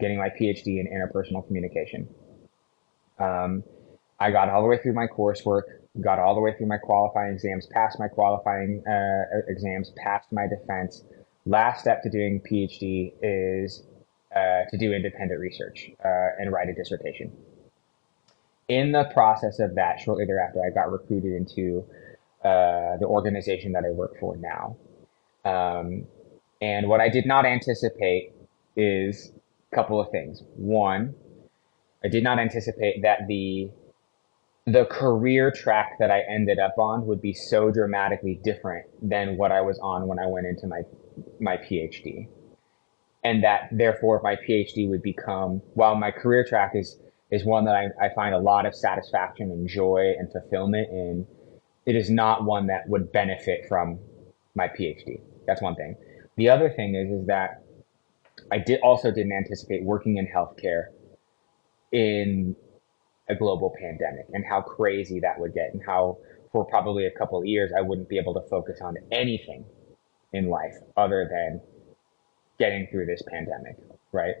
getting my PhD in interpersonal communication. Um, I got all the way through my coursework, got all the way through my qualifying exams, passed my qualifying exams, passed my defense. Last step to doing PhD is to do independent research and write a dissertation. in the process of that, shortly thereafter, I got recruited into the organization that I work for now. Um, and what I did not anticipate is a couple of things. One, I did not anticipate that the career track that I ended up on would be so dramatically different than what I was on when I went into my PhD. And that therefore my PhD would become, while my career track is one that I find a lot of satisfaction and joy and fulfillment in, it is not one that would benefit from my PhD. That's one thing. The other thing is that didn't anticipate working in healthcare in a global pandemic and how crazy that would get, and how for probably a couple of years I wouldn't be able to focus on anything in life other than getting through this pandemic, right?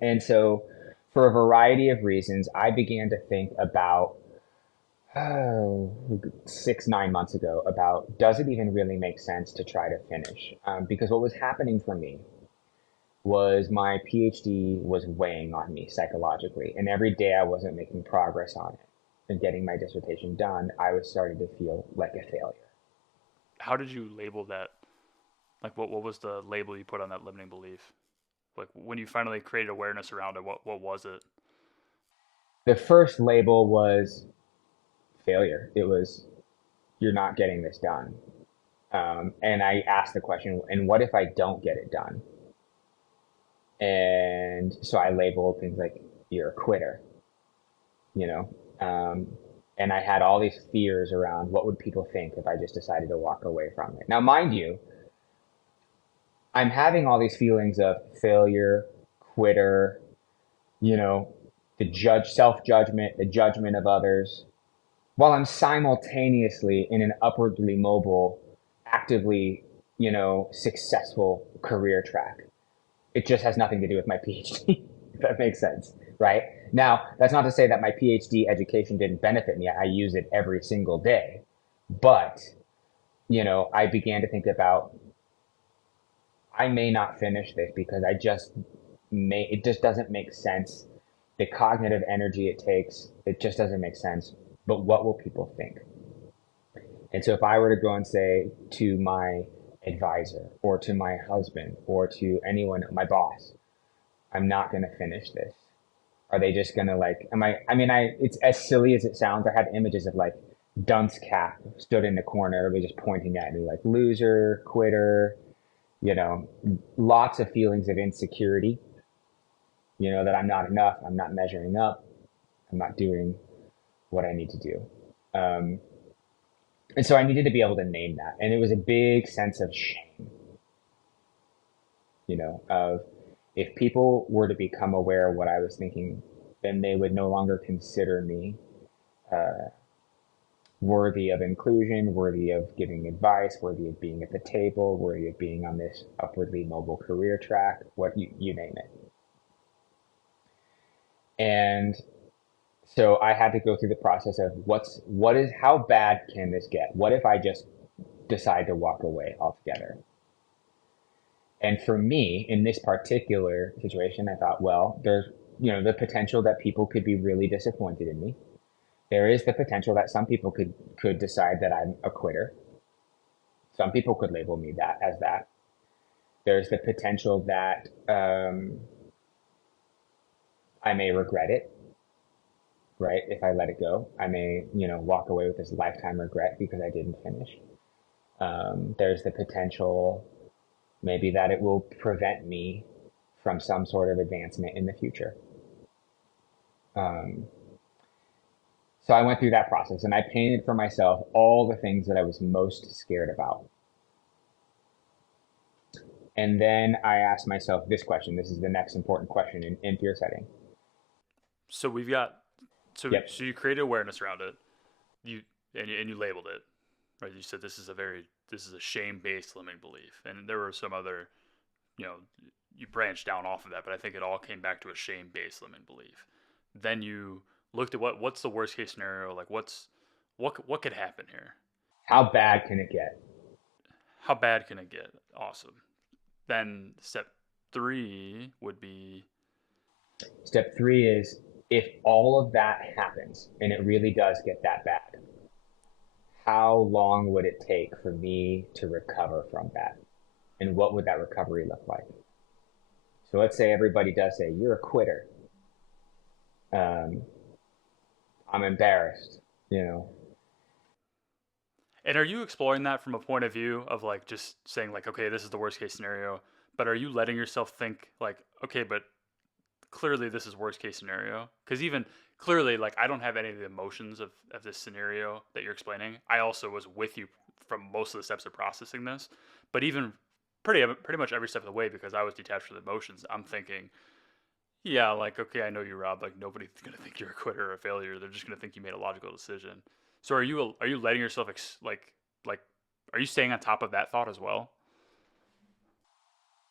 And so for a variety of reasons, I began to think about, oh, 6, 9 months ago, about does it even really make sense to try to finish? Because what was happening for me was my PhD was weighing on me psychologically. And every day I wasn't making progress on it and getting my dissertation done, I was starting to feel like a failure. How did you label that? Like, what was the label you put on that limiting belief? Like, when you finally created awareness around it, what was it? The first label was failure. It was, you're not getting this done. And I asked the question, and what if I don't get it done? And so I labeled things like, you're a quitter, you know? And I had all these fears around what would people think if I just decided to walk away from it. Now, mind you, I'm having all these feelings of failure, quitter, you know, the self judgment, the judgment of others, while I'm simultaneously in an upwardly mobile, actively, successful career track. It just has nothing to do with my PhD, if that makes sense, right? Now, that's not to say that my PhD education didn't benefit me. I use it every single day. But, I began to think about, I may not finish this because it just doesn't make sense. The cognitive energy it takes, it just doesn't make sense. But what will people think? And so if I were to go and say to my advisor or to my husband or to anyone, my boss, I'm not going to finish this. Are they just going to it's as silly as it sounds. I have images of like dunce cap stood in the corner, everybody just pointing at me like loser, quitter, you know, lots of feelings of insecurity, that I'm not enough, I'm not measuring up, I'm not doing what I need to do. Um, and so I needed to be able to name that. And it was a big sense of shame, of if people were to become aware of what I was thinking, then they would no longer consider me uh, worthy of inclusion, worthy of giving advice, worthy of being at the table, worthy of being on this upwardly mobile career track, you name it. And so I had to go through the process of how bad can this get? What if I just decide to walk away altogether? And for me, in this particular situation, I thought, well, there's, the potential that people could be really disappointed in me. There is the potential that some people could decide that I'm a quitter. Some people could label me that as that. There's the potential that I may regret it, right? If I let it go, I may, walk away with this lifetime regret because I didn't finish. There's the potential maybe that it will prevent me from some sort of advancement in the future. Um, so I went through that process and I painted for myself all the things that I was most scared about. And then I asked myself this question. This is the next important question in fear setting. So we've got Yep. so you created awareness around it. You and you labeled it, right? You said this is a shame based limiting belief, and there were some other, you know, you branched down off of that, but I think it all came back to a shame based limiting belief. Then you looked at what's the worst case scenario, like what could happen here? How bad can it get? How bad can it get? Awesome. Then step 3 would be Step 3 is If all of that happens and it really does get that bad, how long would it take for me to recover from that? And what would that recovery look like? So let's say everybody does say, you're a quitter. Um, I'm embarrassed, you know. And are you exploring that from a point of view of like just saying like, okay, this is the worst case scenario, but are you letting yourself think like, okay, but clearly this is worst case scenario? Because even clearly, like I don't have any of the emotions of this scenario that you're explaining. I also was with you from most of the steps of processing this, but even pretty much every step of the way because I was detached from the emotions. I'm thinking, yeah, like okay, I know you, Rob. Like nobody's gonna think you're a quitter or a failure. They're just gonna think you made a logical decision. So are you letting yourself like are you staying on top of that thought as well?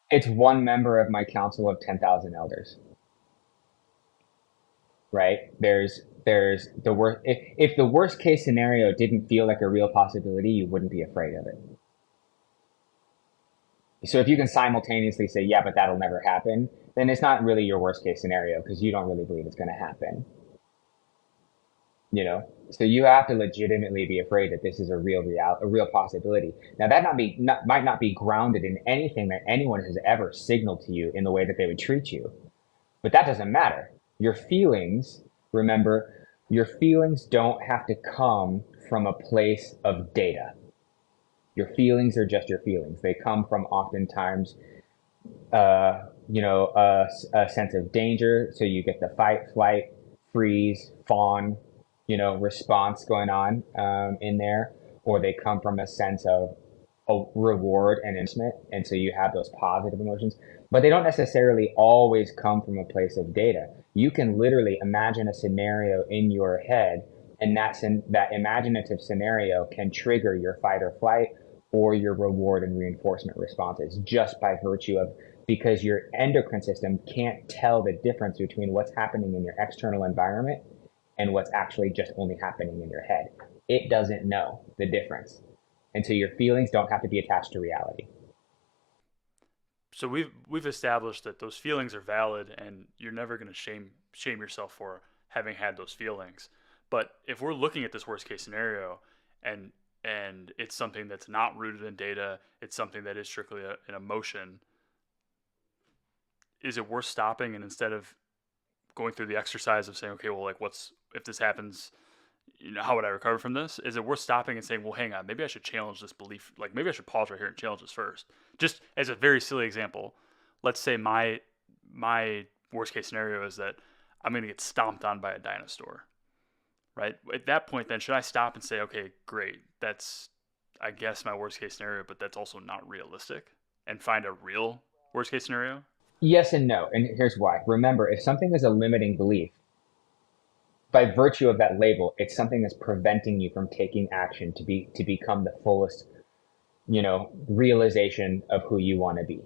It's one member of my council of 10,000 elders, right? There's the worst. If the worst case scenario didn't feel like a real possibility, you wouldn't be afraid of it. So if you can simultaneously say, yeah, but that'll never happen, then it's not really your worst case scenario because you don't really believe it's going to happen, you know? So you have to legitimately be afraid that this is a real possibility. Now that might not be grounded in anything that anyone has ever signaled to you in the way that they would treat you, but that doesn't matter. Your feelings, remember, your feelings don't have to come from a place of data. Your feelings are just your feelings. They come from oftentimes a sense of danger. So you get the fight, flight, freeze, fawn, response going on in there, or they come from a sense of a reward and enrichment, and so you have those positive emotions. But they don't necessarily always come from a place of data. You can literally imagine a scenario in your head, and that imaginative scenario can trigger your fight or flight or your reward and reinforcement responses just by virtue of because your endocrine system can't tell the difference between what's happening in your external environment and what's actually just only happening in your head. It doesn't know the difference. And so your feelings don't have to be attached to reality. So we've established that those feelings are valid and you're never going to shame yourself for having had those feelings. But if we're looking at this worst case scenario and it's something that's not rooted in data, it's something that is strictly an emotion, is it worth stopping and instead of going through the exercise of saying, okay, well, like what's if this happens, how would I recover from this? Is it worth stopping and saying, well, hang on, maybe I should challenge this belief. Like maybe I should pause right here and challenge this first. Just as a very silly example, let's say my worst case scenario is that I'm going to get stomped on by a dinosaur. Right at that point, then should I stop and say, okay, great, that's I guess my worst case scenario, but that's also not realistic, and find a real worst case scenario? Yes and no. And here's why. Remember, if something is a limiting belief, by virtue of that label, it's something that's preventing you from taking action to become the fullest, realization of who you want to be.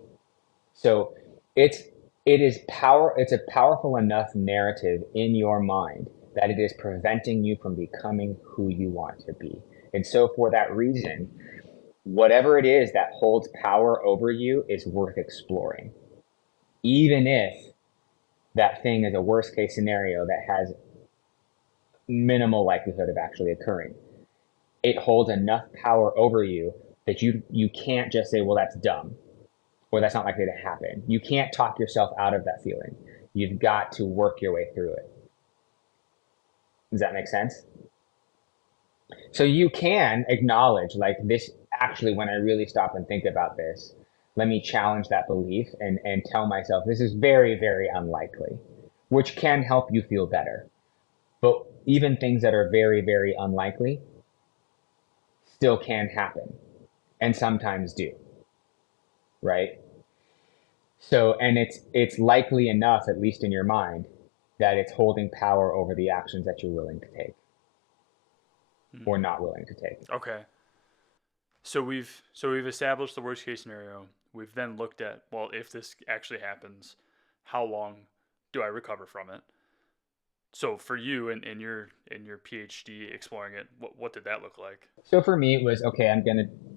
So it's it's a powerful enough narrative in your mind that it is preventing you from becoming who you want to be. And so for that reason, whatever it is that holds power over you is worth exploring. Even if that thing is a worst case scenario that has minimal likelihood of actually occurring. It holds enough power over you that you can't just say, well, that's dumb or that's not likely to happen. You can't talk yourself out of that feeling. You've got to work your way through it. Does that make sense? So you can acknowledge like this actually when I really stop and think about this, let me challenge that belief and tell myself this is very, very unlikely, which can help you feel better. But even things that are very, very unlikely still can happen and sometimes do, right? So, and it's likely enough, at least in your mind, that it's holding power over the actions that you're willing to take Hmm. or not willing to take. Okay. So we've established the worst case scenario. We've then looked at, well, if this actually happens, how long do I recover from it? So for you in your PhD exploring it, what did that look like? So for me, it was okay.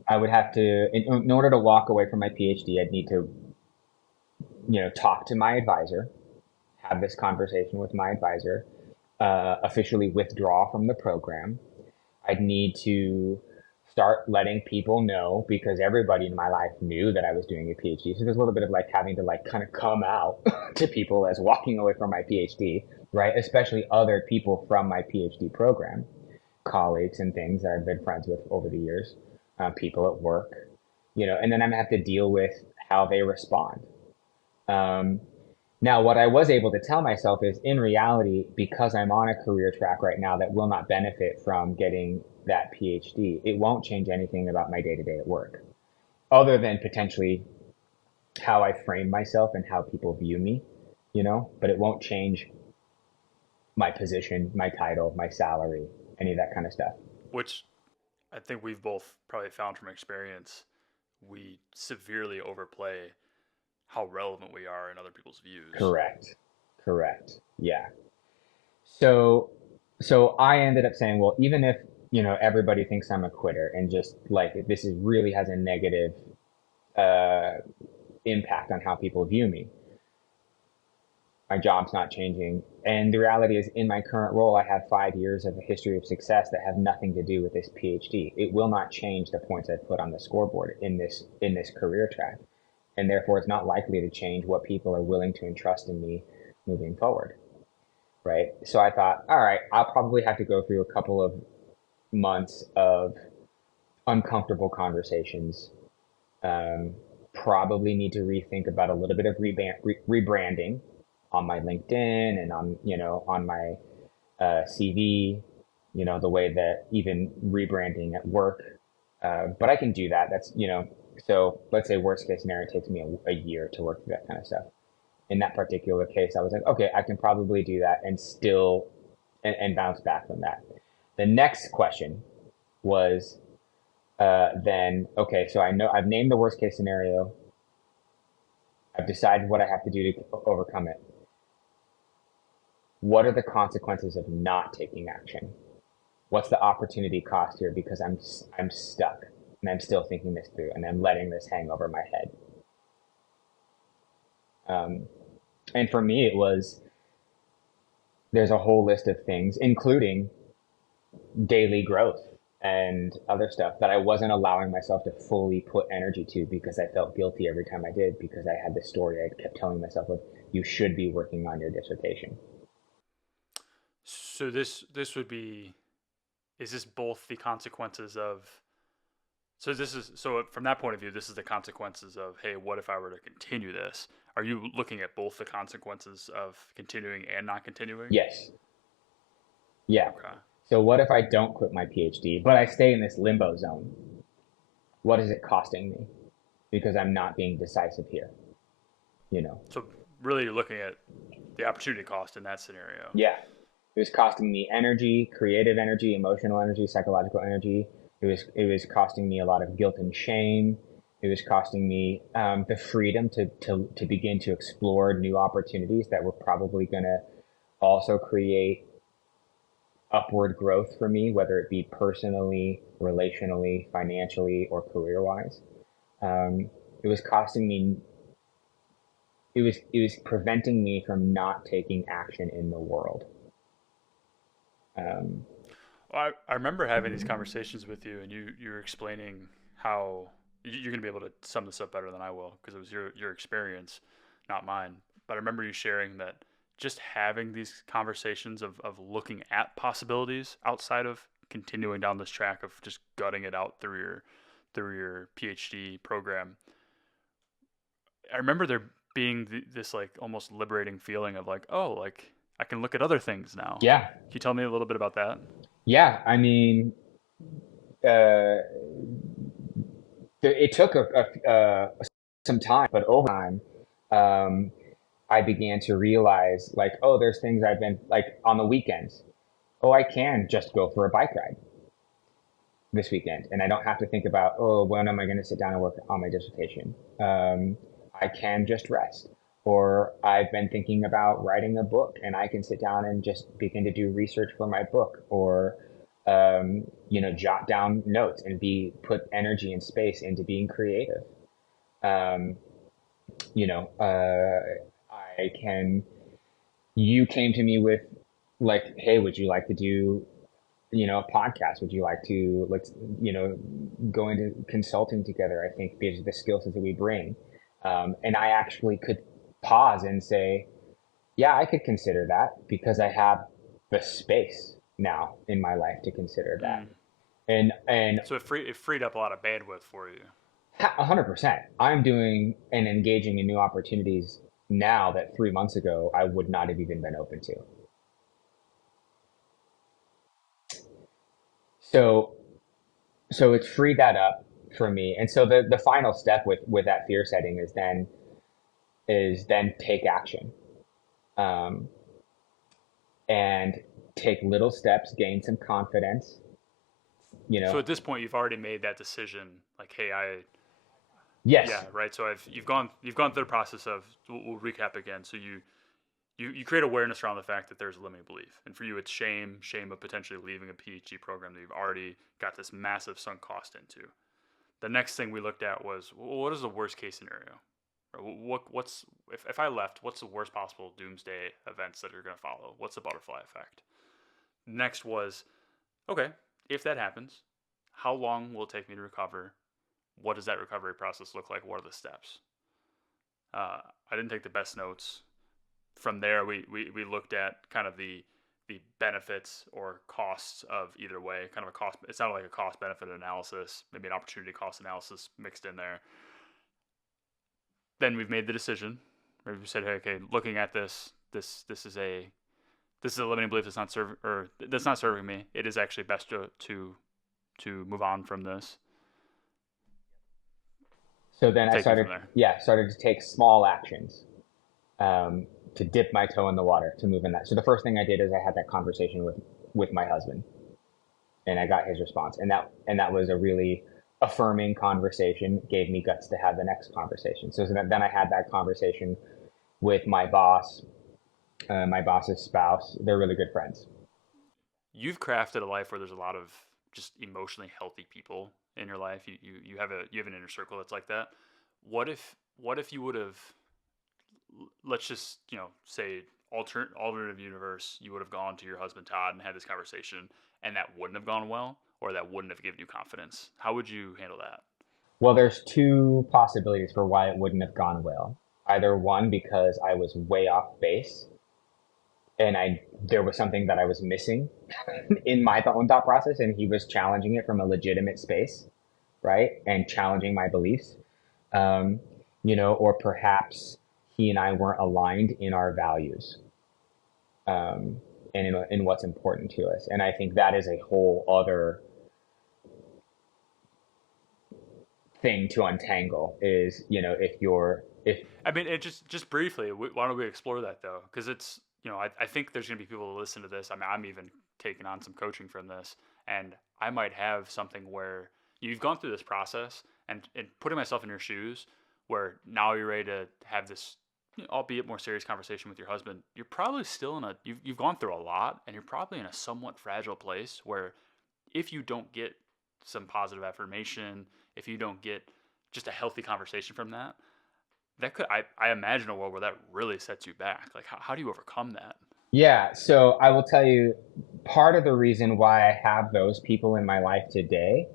I would have to, in order to walk away from my PhD, I'd need to, talk to my advisor, have this conversation with my advisor, officially withdraw from the program. I'd need to start letting people know because everybody in my life knew that I was doing a PhD. So there's a little bit of like having to like kind of come out to people as walking away from my PhD, right? Especially other people from my PhD program, colleagues and things that I've been friends with over the years, people at work, and then I'm gonna have to deal with how they respond. Um, Now, what I was able to tell myself is in reality, because I'm on a career track right now that will not benefit from getting that PhD, it won't change anything about my day to day at work, other than potentially how I frame myself and how people view me, but it won't change my position, my title, my salary, any of that kind of stuff. Which I think we've both probably found from experience, we severely overplay how relevant we are in other people's views. Correct. Correct. Yeah. So, so I ended up saying, well, even if, everybody thinks I'm a quitter and just like this is really has a negative uh, impact on how people view me. My job's not changing. And the reality is, in my current role, I have 5 years of a history of success that have nothing to do with this PhD. It will not change the points I put on the scoreboard in this career track, and therefore, it's not likely to change what people are willing to entrust in me moving forward. Right. So I thought, all right, I'll probably have to go through a couple of months of uncomfortable conversations. Um, Probably need to rethink about a little bit of rebranding on my LinkedIn and on my CV. The way that even rebranding at work. But I can do that. So let's say worst case scenario, it takes me a year to work through that kind of stuff. In that particular case, I was like, okay, I can probably do that and still and bounce back from that. The next question was then, okay, so I know I've named the worst case scenario. I've decided what I have to do to overcome it. What are the consequences of not taking action? What's the opportunity cost here? Because I'm stuck and I'm still thinking this through and I'm letting this hang over my head. Um, and for me, it was there's a whole list of things, including daily growth and other stuff that I wasn't allowing myself to fully put energy to because I felt guilty every time I did because I had this story I kept telling myself of you should be working on your dissertation. So this would be, is this both the consequences of, so from that point of view, this is the consequences of, hey, what if I were to continue this? Are you looking at both the consequences of continuing and not continuing? Yes. Yeah. Okay. So what if I don't quit my PhD, but I stay in this limbo zone? What is it costing me? Because I'm not being decisive here, you know? So really you're looking at the opportunity cost in that scenario. Yeah. It was costing me energy, creative energy, emotional energy, psychological energy. It was costing me a lot of guilt and shame. It was costing me the freedom to begin to explore new opportunities that were probably going to also create upward growth for me, whether it be personally, relationally, financially, or career wise. It was costing me. It was preventing me from not taking action in the world. Um, Well, I remember having these conversations with you, and you were explaining how you're going to be able to sum this up better than I will because it was your experience, not mine. But I remember you sharing that just having these conversations of looking at possibilities outside of continuing down this track of just gutting it out through your PhD program. I remember there being this like almost liberating feeling of like, oh, like I can look at other things now. yeah, Can you tell me a little bit about that? yeah. I mean, uh, it took some time, but over time, um, I began to realize like, oh, there's things I've been like on the weekends. Oh, I can just go for a bike ride this weekend, and I don't have to think about, oh, when am I going to sit down and work on my dissertation? I can just rest. Or I've been thinking about writing a book, and I can sit down and just begin to do research for my book, or jot down notes and be put energy and space into being creative. Um, I can. you came to me with like, hey, would you like to do, a podcast? Would you like to, let's, go into consulting together? I think these are the skill sets that we bring. And I actually could pause and say, yeah, I could consider that because I have the space now in my life to consider that. Mm. And So it freed up a lot of bandwidth for you. 100%, I'm doing and engaging in new opportunities now that 3 months ago I would not have even been open to. So so it's freed that up for me. And so the final step with that fear setting is then take action, um, and take little steps, gain some confidence. You So know, at this point, you've already made that decision. Like, hey, yeah, yes, right. So you've gone through the process of. We'll recap again. So you create awareness around the fact that there's a limiting belief, and for you, it's shame of potentially leaving a PhD program that you've already got this massive sunk cost into. The next thing we looked at was, well, what is the worst case scenario? What's if I left? What's the worst possible doomsday events that are going to follow? What's the butterfly effect? Next was, okay, if that happens, how long will it take me to recover? What does that recovery process look like? What are the steps? I didn't take the best notes. From there, we looked at kind of the benefits or costs of either way. Kind of a cost. It sounded like a cost benefit analysis, maybe an opportunity cost analysis mixed in there. Then we've made the decision. Maybe we said, hey, okay, looking at this is a limiting belief that's not serving or that's not serving me. It is actually best to move on from this. so then I Take it started, from there. yeah, started to take small actions, to dip my toe in the water to move in that. So the first thing I did is I had that conversation with my husband, and I got his response, and that was a really affirming conversation. Gave me guts to have the next conversation. So then I had that conversation with my boss, my boss's spouse. They're really good friends. You've crafted a life where there's a lot of just emotionally healthy people in your life. You have an inner circle that's like that. What if you would have, let's just say alternative universe, you would have gone to your husband Todd and had this conversation, and that wouldn't have gone well, or that wouldn't have given you confidence. How would you handle that? Well, there's two possibilities for why it wouldn't have gone well. Either one, because I was way off base, and I there was something that I was missing in my own thought process, and he was challenging it from a legitimate space, right, and challenging my beliefs. um, or perhaps he and I weren't aligned in our values, um, and in what's important to us. And I think that is a whole other thing to untangle. Is if you're if I mean, it just briefly. Why don't we explore that though? Because it's I think there's gonna be people who listen to this. I mean, I'm even taking on some coaching from this, and I might have something where you've gone through this process, and putting myself in your shoes, where now you're ready to have this, albeit more serious conversation with your husband. You're probably still in a you've gone through a lot, and you're probably in a somewhat fragile place where if you don't get some positive affirmation, if you don't get just a healthy conversation from that, that could I imagine a world where that really sets you back. Like how do you overcome that? Yeah, so I will tell you, part of the reason why I have those people in my life today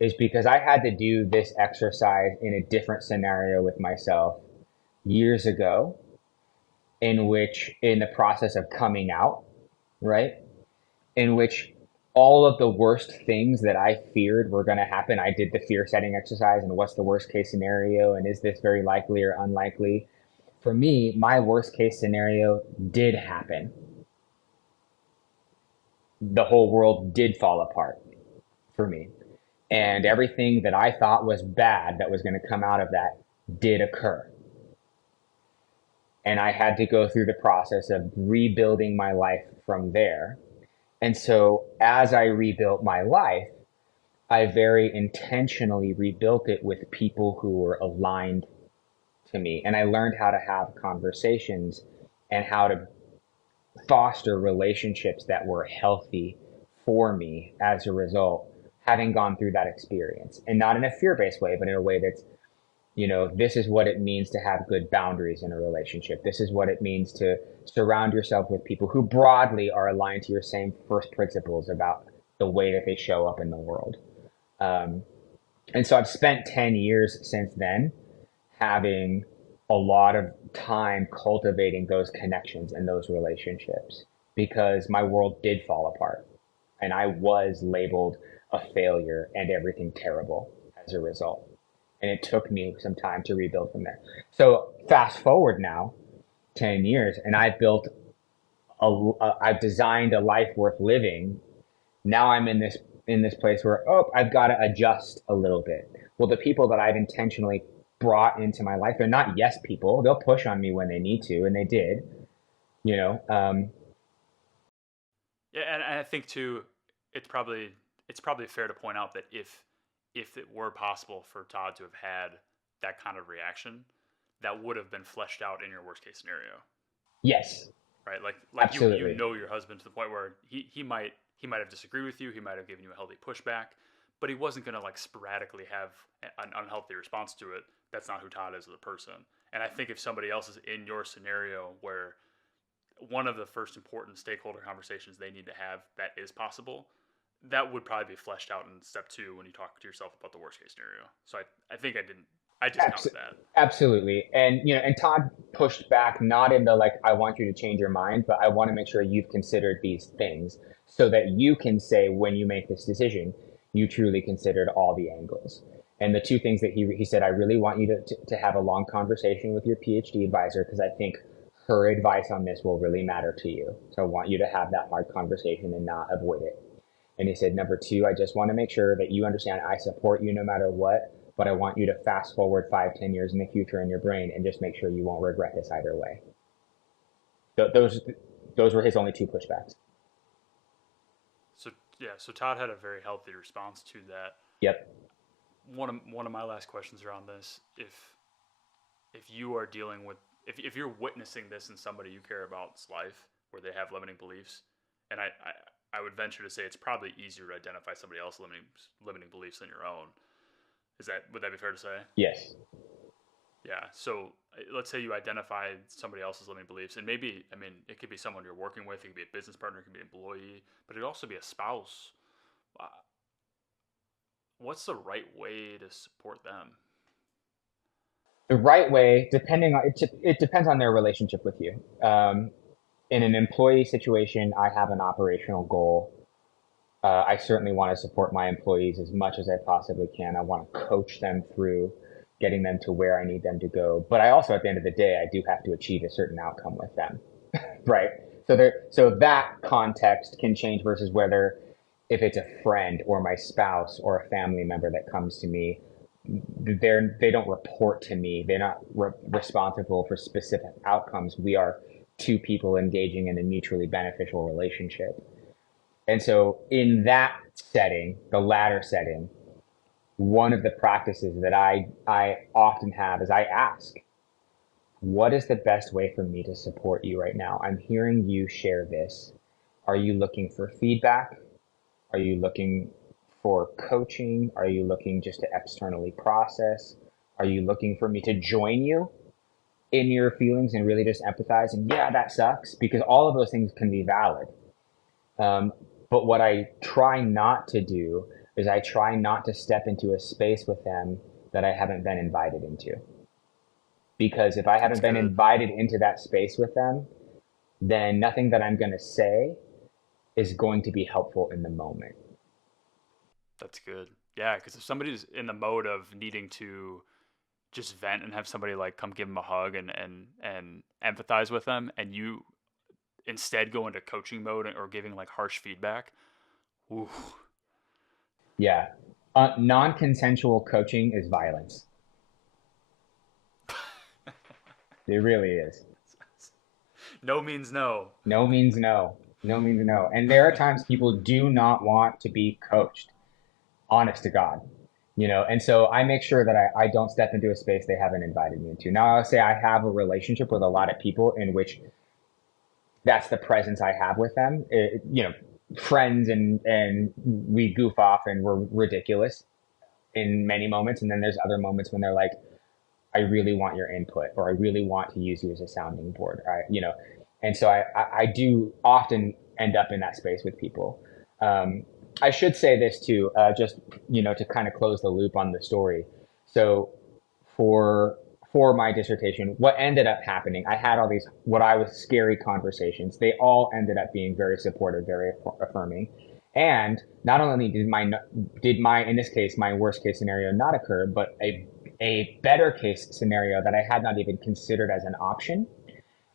is because I had to do this exercise in a different scenario with myself years ago, in which, in the process of coming out, right? In which all of the worst things that I feared were going to happen, I did the fear setting exercise and what's the worst case scenario and is this very likely or unlikely? For me, my worst case scenario did happen. The whole world did fall apart for me. And everything that I thought was bad that was going to come out of that did occur. And I had to go through the process of rebuilding my life from there. And so as I rebuilt my life, I very intentionally rebuilt it with people who were aligned to me. And I learned how to have conversations and how to foster relationships that were healthy for me as a result, having gone through that experience. And not in a fear based way, but in a way that's This is what it means to have good boundaries in a relationship. This is what it means to surround yourself with people who broadly are aligned to your same first principles about the way that they show up in the world. Um, and so I've spent 10 years since then having a lot of time cultivating those connections and those relationships because my world did fall apart and I was labeled a failure and everything terrible as a result. And it took me some time to rebuild from there. So fast forward now 10 years and I've designed a life worth living. Now I'm in this place where, oh, I've got to adjust a little bit. Well, the people that I've intentionally brought into my life, they're not yes people. They'll push on me when they need to, and they did. You know, Yeah, and I think too, it's probably it's probably fair to point out that if it were possible for Todd to have had that kind of reaction, that would have been fleshed out in your worst case scenario, yes, right? Like you absolutely, know your husband to the point where he might have disagreed with you, he might have given you a healthy pushback, but he wasn't going to like sporadically have an unhealthy response to it. That's not who Todd is as a person. And I think if somebody else is in your scenario where one of the first important stakeholder conversations they need to have that is possible, that would probably be fleshed out in step two when you talk to yourself about the worst case scenario. So I think I Abs- discounted that. absolutely. And Todd pushed back not in the like, I want you to change your mind, but I want to make sure you've considered these things so that you can say when you make this decision, you truly considered all the angles. And the two things that he said, I really want you to have a long conversation with your PhD advisor because I think her advice on this will really matter to you. So I want you to have that hard conversation and not avoid it. And he said, number two, I just want to make sure that you understand I support you no matter what, but I want you to fast forward 5, 10 years in the future in your brain and just make sure you won't regret this either way. Those were his only two pushbacks. So yeah, so Todd had a very healthy response to that. Yep. One of my last questions around this: if you are dealing with if you're witnessing this in somebody you care about's life where they have limiting beliefs, and I would venture to say it's probably easier to identify somebody else's limiting beliefs than your own. Would that be fair to say? Yes. Yeah. So let's say you identify somebody else's limiting beliefs, and maybe I mean it could be someone you're working with, it could be a business partner, it could be an employee, but it could also be a spouse. Uh, what's the right way to support them? The right way, depending on it depends on their relationship with you. In an employee situation, I have an operational goal. I certainly want to support my employees as much as I possibly can. I want to coach them through getting them to where I need them to go. But I also, at the end of the day, I do have to achieve a certain outcome with them, right? So that context can change versus whether if it's a friend or my spouse or a family member that comes to me, they don't report to me. They're not responsible for specific outcomes. We are two people engaging in a mutually beneficial relationship. And so, in that setting, the latter setting, one of the practices that I often have is I ask, what is the best way for me to support you right now? I'm hearing you share this. Are you looking for feedback? Are you looking for coaching? Are you looking just to externally process? Are you looking for me to join you in your feelings and really just empathize? And yeah, that sucks because all of those things can be valid. Um, but what I try not to do is I try not to step into a space with them that I haven't been invited into. Because if I That's haven't been good. invited into that space with them, then nothing that I'm going to say is going to be helpful in the moment. That's good. Yeah, because if somebody's in the mode of needing to just vent and have somebody like come give them a hug and empathize with them, and you instead go into coaching mode or giving like harsh feedback, ooh, Yeah. Non consensual coaching is violence. It really is. no means no. No means no. No means no. And there are times people do not want to be coached, honest to God. And so I make sure that I don't step into a space they haven't invited me into. Now, I'll say I have a relationship with a lot of people in which that's the presence I have with them. Friends and we goof off and we're ridiculous in many moments. And then there's other moments when they're like, I really want your input, or I really want to use you as a sounding board. And so I do often end up in that space with people. Um, I should say this too, just to kind of close the loop on the story. So for for my dissertation, what ended up happening, I had all these what I was scary conversations. They all ended up being very supportive, very affirming. And not only did my in this case my worst case scenario not occur, but a better case scenario that I had not even considered as an option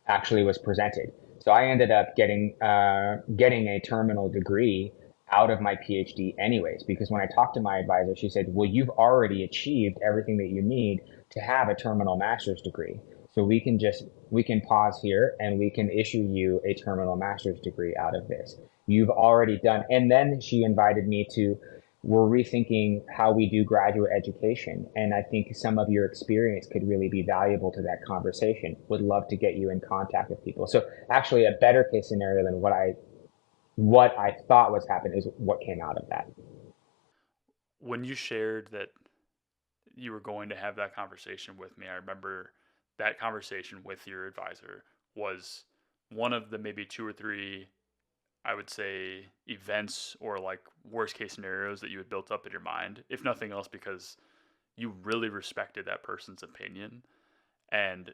actually was presented. So I ended up getting a terminal degree out of my PhD anyways, because when I talked to my advisor, she said, well, you've already achieved everything that you need to have a terminal master's degree. So we can pause here and we can issue you a terminal master's degree out of this. You've already done, and then she invited me to, we're rethinking how we do graduate education. And I think some of your experience could really be valuable to that conversation. Would love to get you in contact with people. So actually a better case scenario than what I thought was happening is what came out of that. When you shared that you were going to have that conversation with me, I remember that conversation with your advisor was one of the maybe two or three, I would say, events or like worst case scenarios that you had built up in your mind, if nothing else, because you really respected that person's opinion. And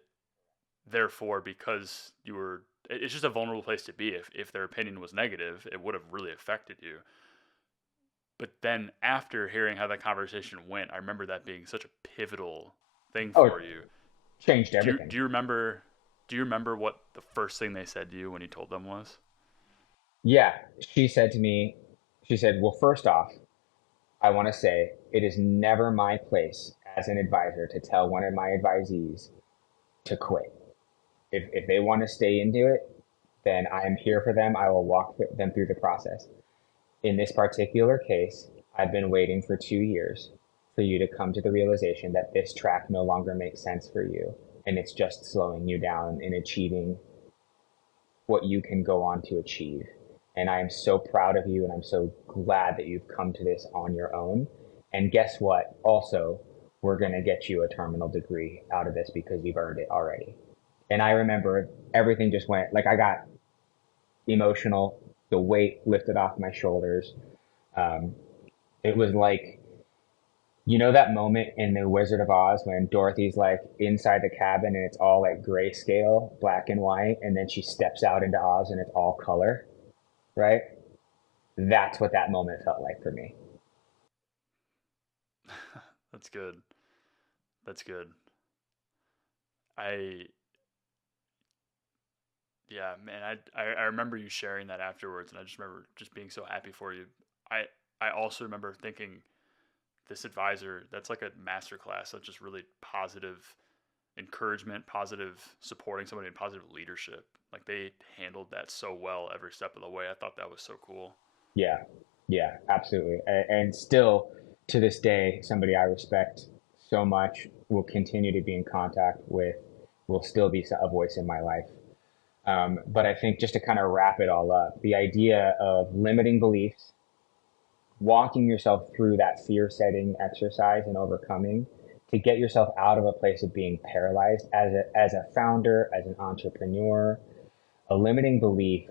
therefore, because you were, it's just a vulnerable place to be. If their opinion was negative, it would have really affected you. But then after hearing how that conversation went, I remember that being such a pivotal thing Oh, for it you. changed Do you everything. do you remember do you remember what the first thing they said to you when you told them was? Yeah, she said to me, she said, well, first off, I want to say it is never my place as an advisor to tell one of my advisees to quit. If they want to stay into it, then I am here for them. I will walk them through the process. In this particular case, I've been waiting for 2 years for you to come to the realization that this track no longer makes sense for you. And it's just slowing you down in achieving what you can go on to achieve. And I am so proud of you, and I'm so glad that you've come to this on your own. And guess what? Also, we're going to get you a terminal degree out of this because you've earned it already. And I remember everything just went like I got emotional, the weight lifted off my shoulders. Um, it was like, that moment in The Wizard of Oz when Dorothy's like inside the cabin and it's all like grayscale, black and white, and then she steps out into Oz and it's all color, right? That's what that moment felt like for me. That's good. That's good. I Yeah, man, I remember you sharing that afterwards, and I just remember just being so happy for you. I I also remember thinking this advisor, that's like a masterclass of just really positive encouragement, positive supporting somebody, and positive leadership. Like they handled that so well every step of the way. I thought that was so cool. Yeah, yeah, absolutely. And still to this day, somebody I respect so much, will continue to be in contact with, will still be a voice in my life. But I think just to kind of wrap it all up, the idea of limiting beliefs, walking yourself through that fear setting exercise and overcoming to get yourself out of a place of being paralyzed as a founder, as an entrepreneur, a limiting belief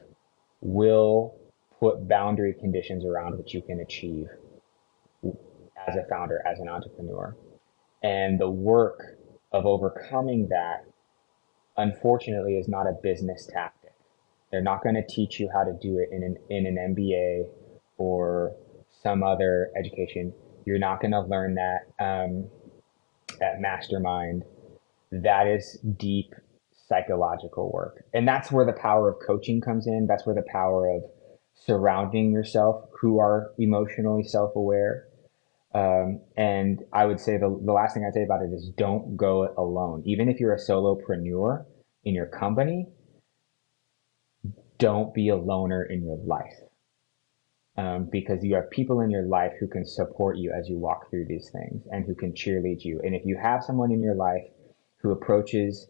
will put boundary conditions around what you can achieve as a founder, as an entrepreneur. And the work of overcoming that, unfortunately, is not a business tactic. They're not going to teach you how to do it in an MBA or some other education. You're not going to learn that at Mastermind. That is deep psychological work. And that's where the power of coaching comes in. That's where the power of surrounding yourself who are emotionally self aware. And I would say the last thing I'd say about it is don't go it alone. Even if you're a solopreneur in your company, don't be a loner in your life, because you have people in your life who can support you as you walk through these things and who can cheerlead you. And if you have someone in your life who approaches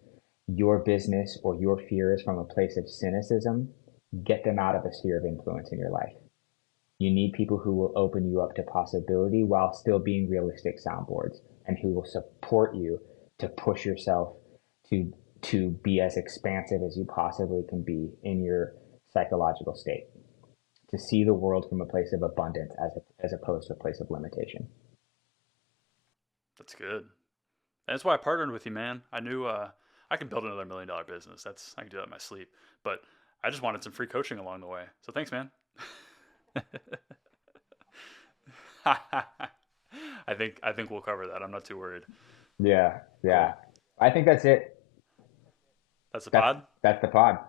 your business or your fears from a place of cynicism, get them out of the sphere of influence in your life. You need people who will open you up to possibility while still being realistic soundboards and who will support you to push yourself to to be as expansive as you possibly can be in your psychological state, to see the world from a place of abundance as opposed to a place of limitation. That's good. That's why I partnered with you, man. I knew I could build another $1 million business. That's I can do that in my sleep. But I just wanted some free coaching along the way. So thanks, man. I think we'll cover that. I'm not too worried. Yeah, Cool. yeah. I think that's it. That's the That's pod. that's the pod.